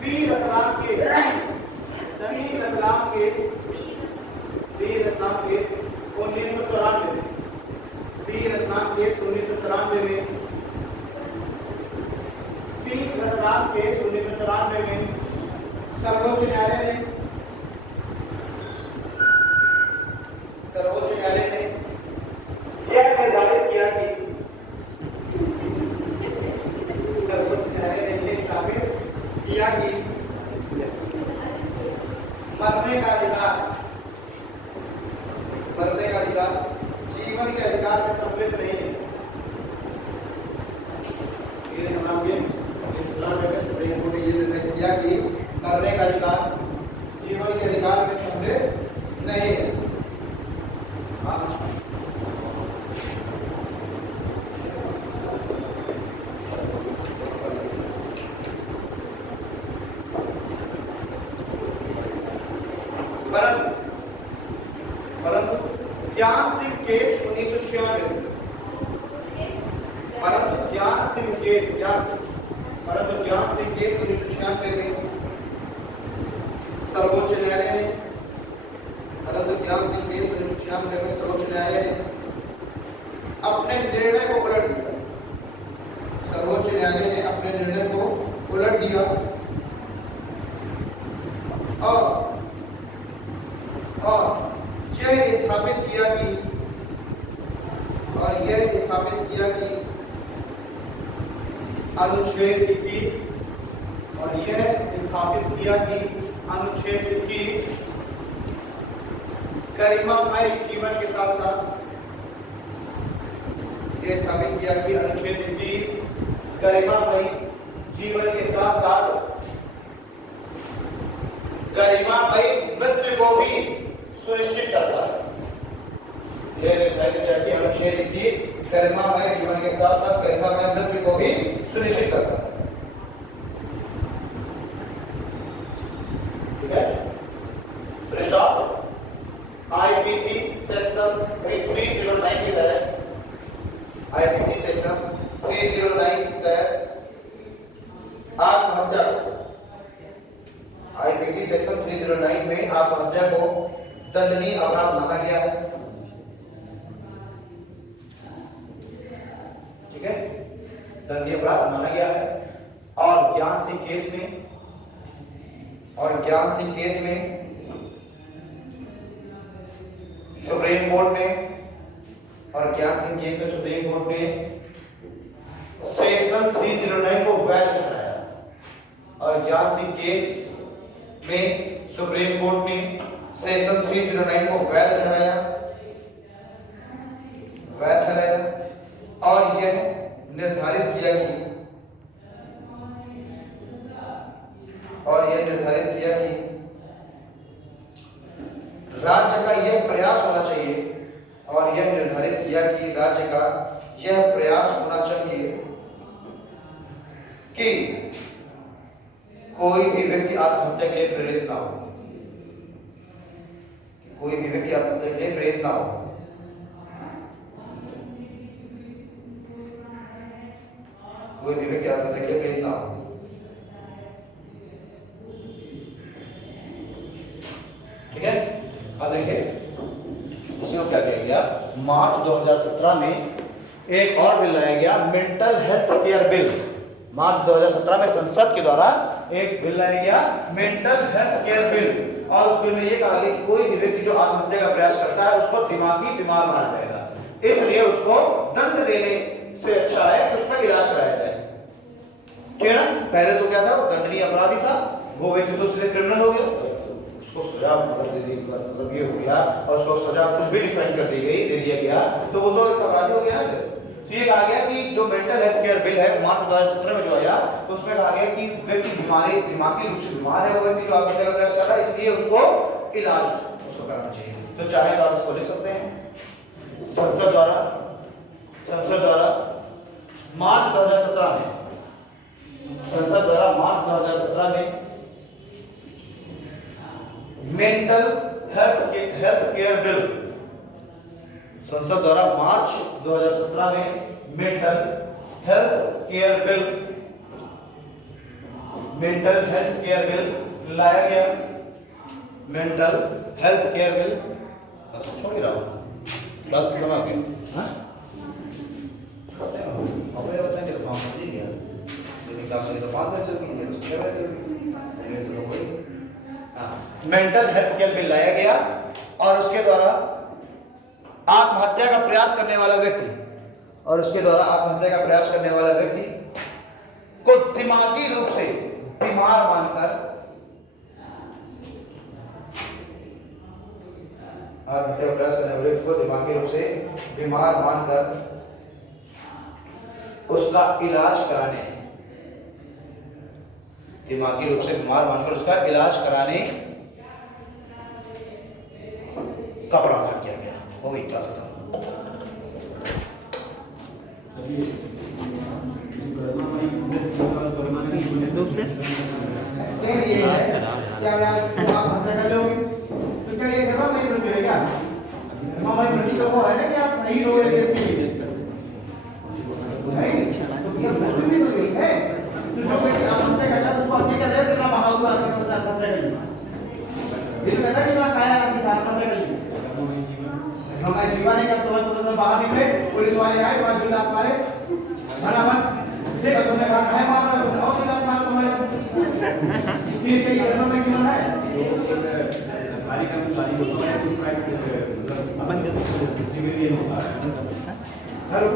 वीर रतलाम केस 1994 में सर्वोच्च न्यायालय ने यह निर्धारित किया कि मरने का अधिकार जीवन के अधिकार में सम्मिलित नहीं है। किया कि मरने का अधिकार जीवन के अधिकार में सम्मिलित नहीं है। परंतु ज्ञान सिंह केस 1996, परंतु ज्ञान सिंह केस 1996 में सर्वोच्च न्यायालय ने सर्वोच्च न्यायालय ने अपने निर्णय को उलट दिया। सर्वोच्च न्यायालय ने अपने निर्णय को उलट दिया और यह स्थापित किया कि अनुच्छेद 21 गरिमामय जीवन के साथ साथ गरिमामय जीवन के साथ साथ गरिमामय मृत्यु को भी सुनिश्चित करता है। यह निर्धारित किया कि अनुच्छेद 21 गरिमामय जीवन के साथ साथ गरिमामय मृत्यु को भी सुनिश्चित करता है। ठीक है, आईपीसी सेक्शन 309 के तहत आईपीसी सेक्शन 309 के तहत आत्महत्या आईपीसी सेक्शन 309 में आत्महत्या को दंडनीय अपराध माना गया है। ठीक है, दंडनीय अपराध माना गया है। और ज्ञान सिंह केस में सुप्रीम कोर्ट में सेक्शन 309 को वैध ठहराया। और ज्ञान सिंह केस में सुप्रीम कोर्ट ने सेक्शन 309 को वैध ठहराया और यह निर्धारित किया कि राज्य का यह प्रयास होना चाहिए कि कोई भी व्यक्ति आत्महत्या के लिए प्रेरित ना हो। ठीक है, अब देखिए इसमें क्या किया गया। मार्च 2017 में एक और बिल लाया गया, मेंटल हेल्थ केयर बिल। मार्च 2017 में संसद के द्वारा एक बिल लाया गया, मेंटल हेल्थ केयर बिल। और उस बिल में ये कहा गया कि कोई भी व्यक्ति जो आत्महत्या का प्रयास करता है उसको दिमागी बीमार माना जाएगा, इसलिए उसको दंड देने से अच्छा है कि उसका इलाज कराया जाए। ठीक है ना, पहले तो क्या था, वो दंडनीय अपराधी था, वो व्यक्ति तो सीधे क्रिमिनल हो गया, उसको सजा कर दे दी, मतलब ये हो गया, और उसको सजा कुछ भी डिफाइन कर दी गई, दे दिया गया, तो वो तो अपराधी हो गया ना। तो ये कहा गया कि जो मेंटल हेल्थ केयर बिल है मार्च 2017 में जो आया, तो उसमें कहा गया कि व्यक्ति दिमागी रूप से बीमार है, वो व्यक्ति जो आत्महत्या का प्रयास कर रहा है, इसलिए उसको इलाज उसको करना चाहिए। तो चाहे तो आप इसको लिख सकते हैं, संसद द्वारा मार्च 2017 में मेंटल हेल्थ केयर बिल, संसद द्वारा मार्च 2017 में मेंटल हेल्थ केयर बिल लाया गया। मेंटल हेल्थ केयर बिल छोड़ रहा हूं, क्लास में बना के अपने बताएंगे तो काम नहीं गया, लेकिन क्लास में तो 5 बजे से होगी, तो 6 बजे से होगी, मेंटल हेल्थ केयर बिल लाया गया और उसके द्वारा आत्महत्या का प्रयास करने वाला व्यक्ति को दिमागी रूप से बीमार मानकर आत्महत्या का प्रयास करने वाले व्यक्ति को दिमागी रूप से बीमार मानकर उसका इलाज कराने का प्रावधान किया गया। हो गई क्लास खत्म। रूप से क्या गलती तो वो है ना कि आप सही रो रहे थे इसके लिए नहीं तो ये गलती भी तो यही है तो जो व्यक्ति आत्महत्या करता है उसको हत्या कर रहे कितना बहादुर आदमी सोचता है आत्महत्या कर लिया ये तो कहता है कि मैं काया आदमी था आत्महत्या कर लिया मैं जीवा नहीं करता हूँ तो बाहर निकले पुलिस वाले आए 5 दिन रात मारे भला मत देखा तुमने कहा है मार रहा है और रात मार तुम्हारे फिर कई घरों में क्यों है सरकारी कर्मचारी को अपन सिविलियन होता है हेलो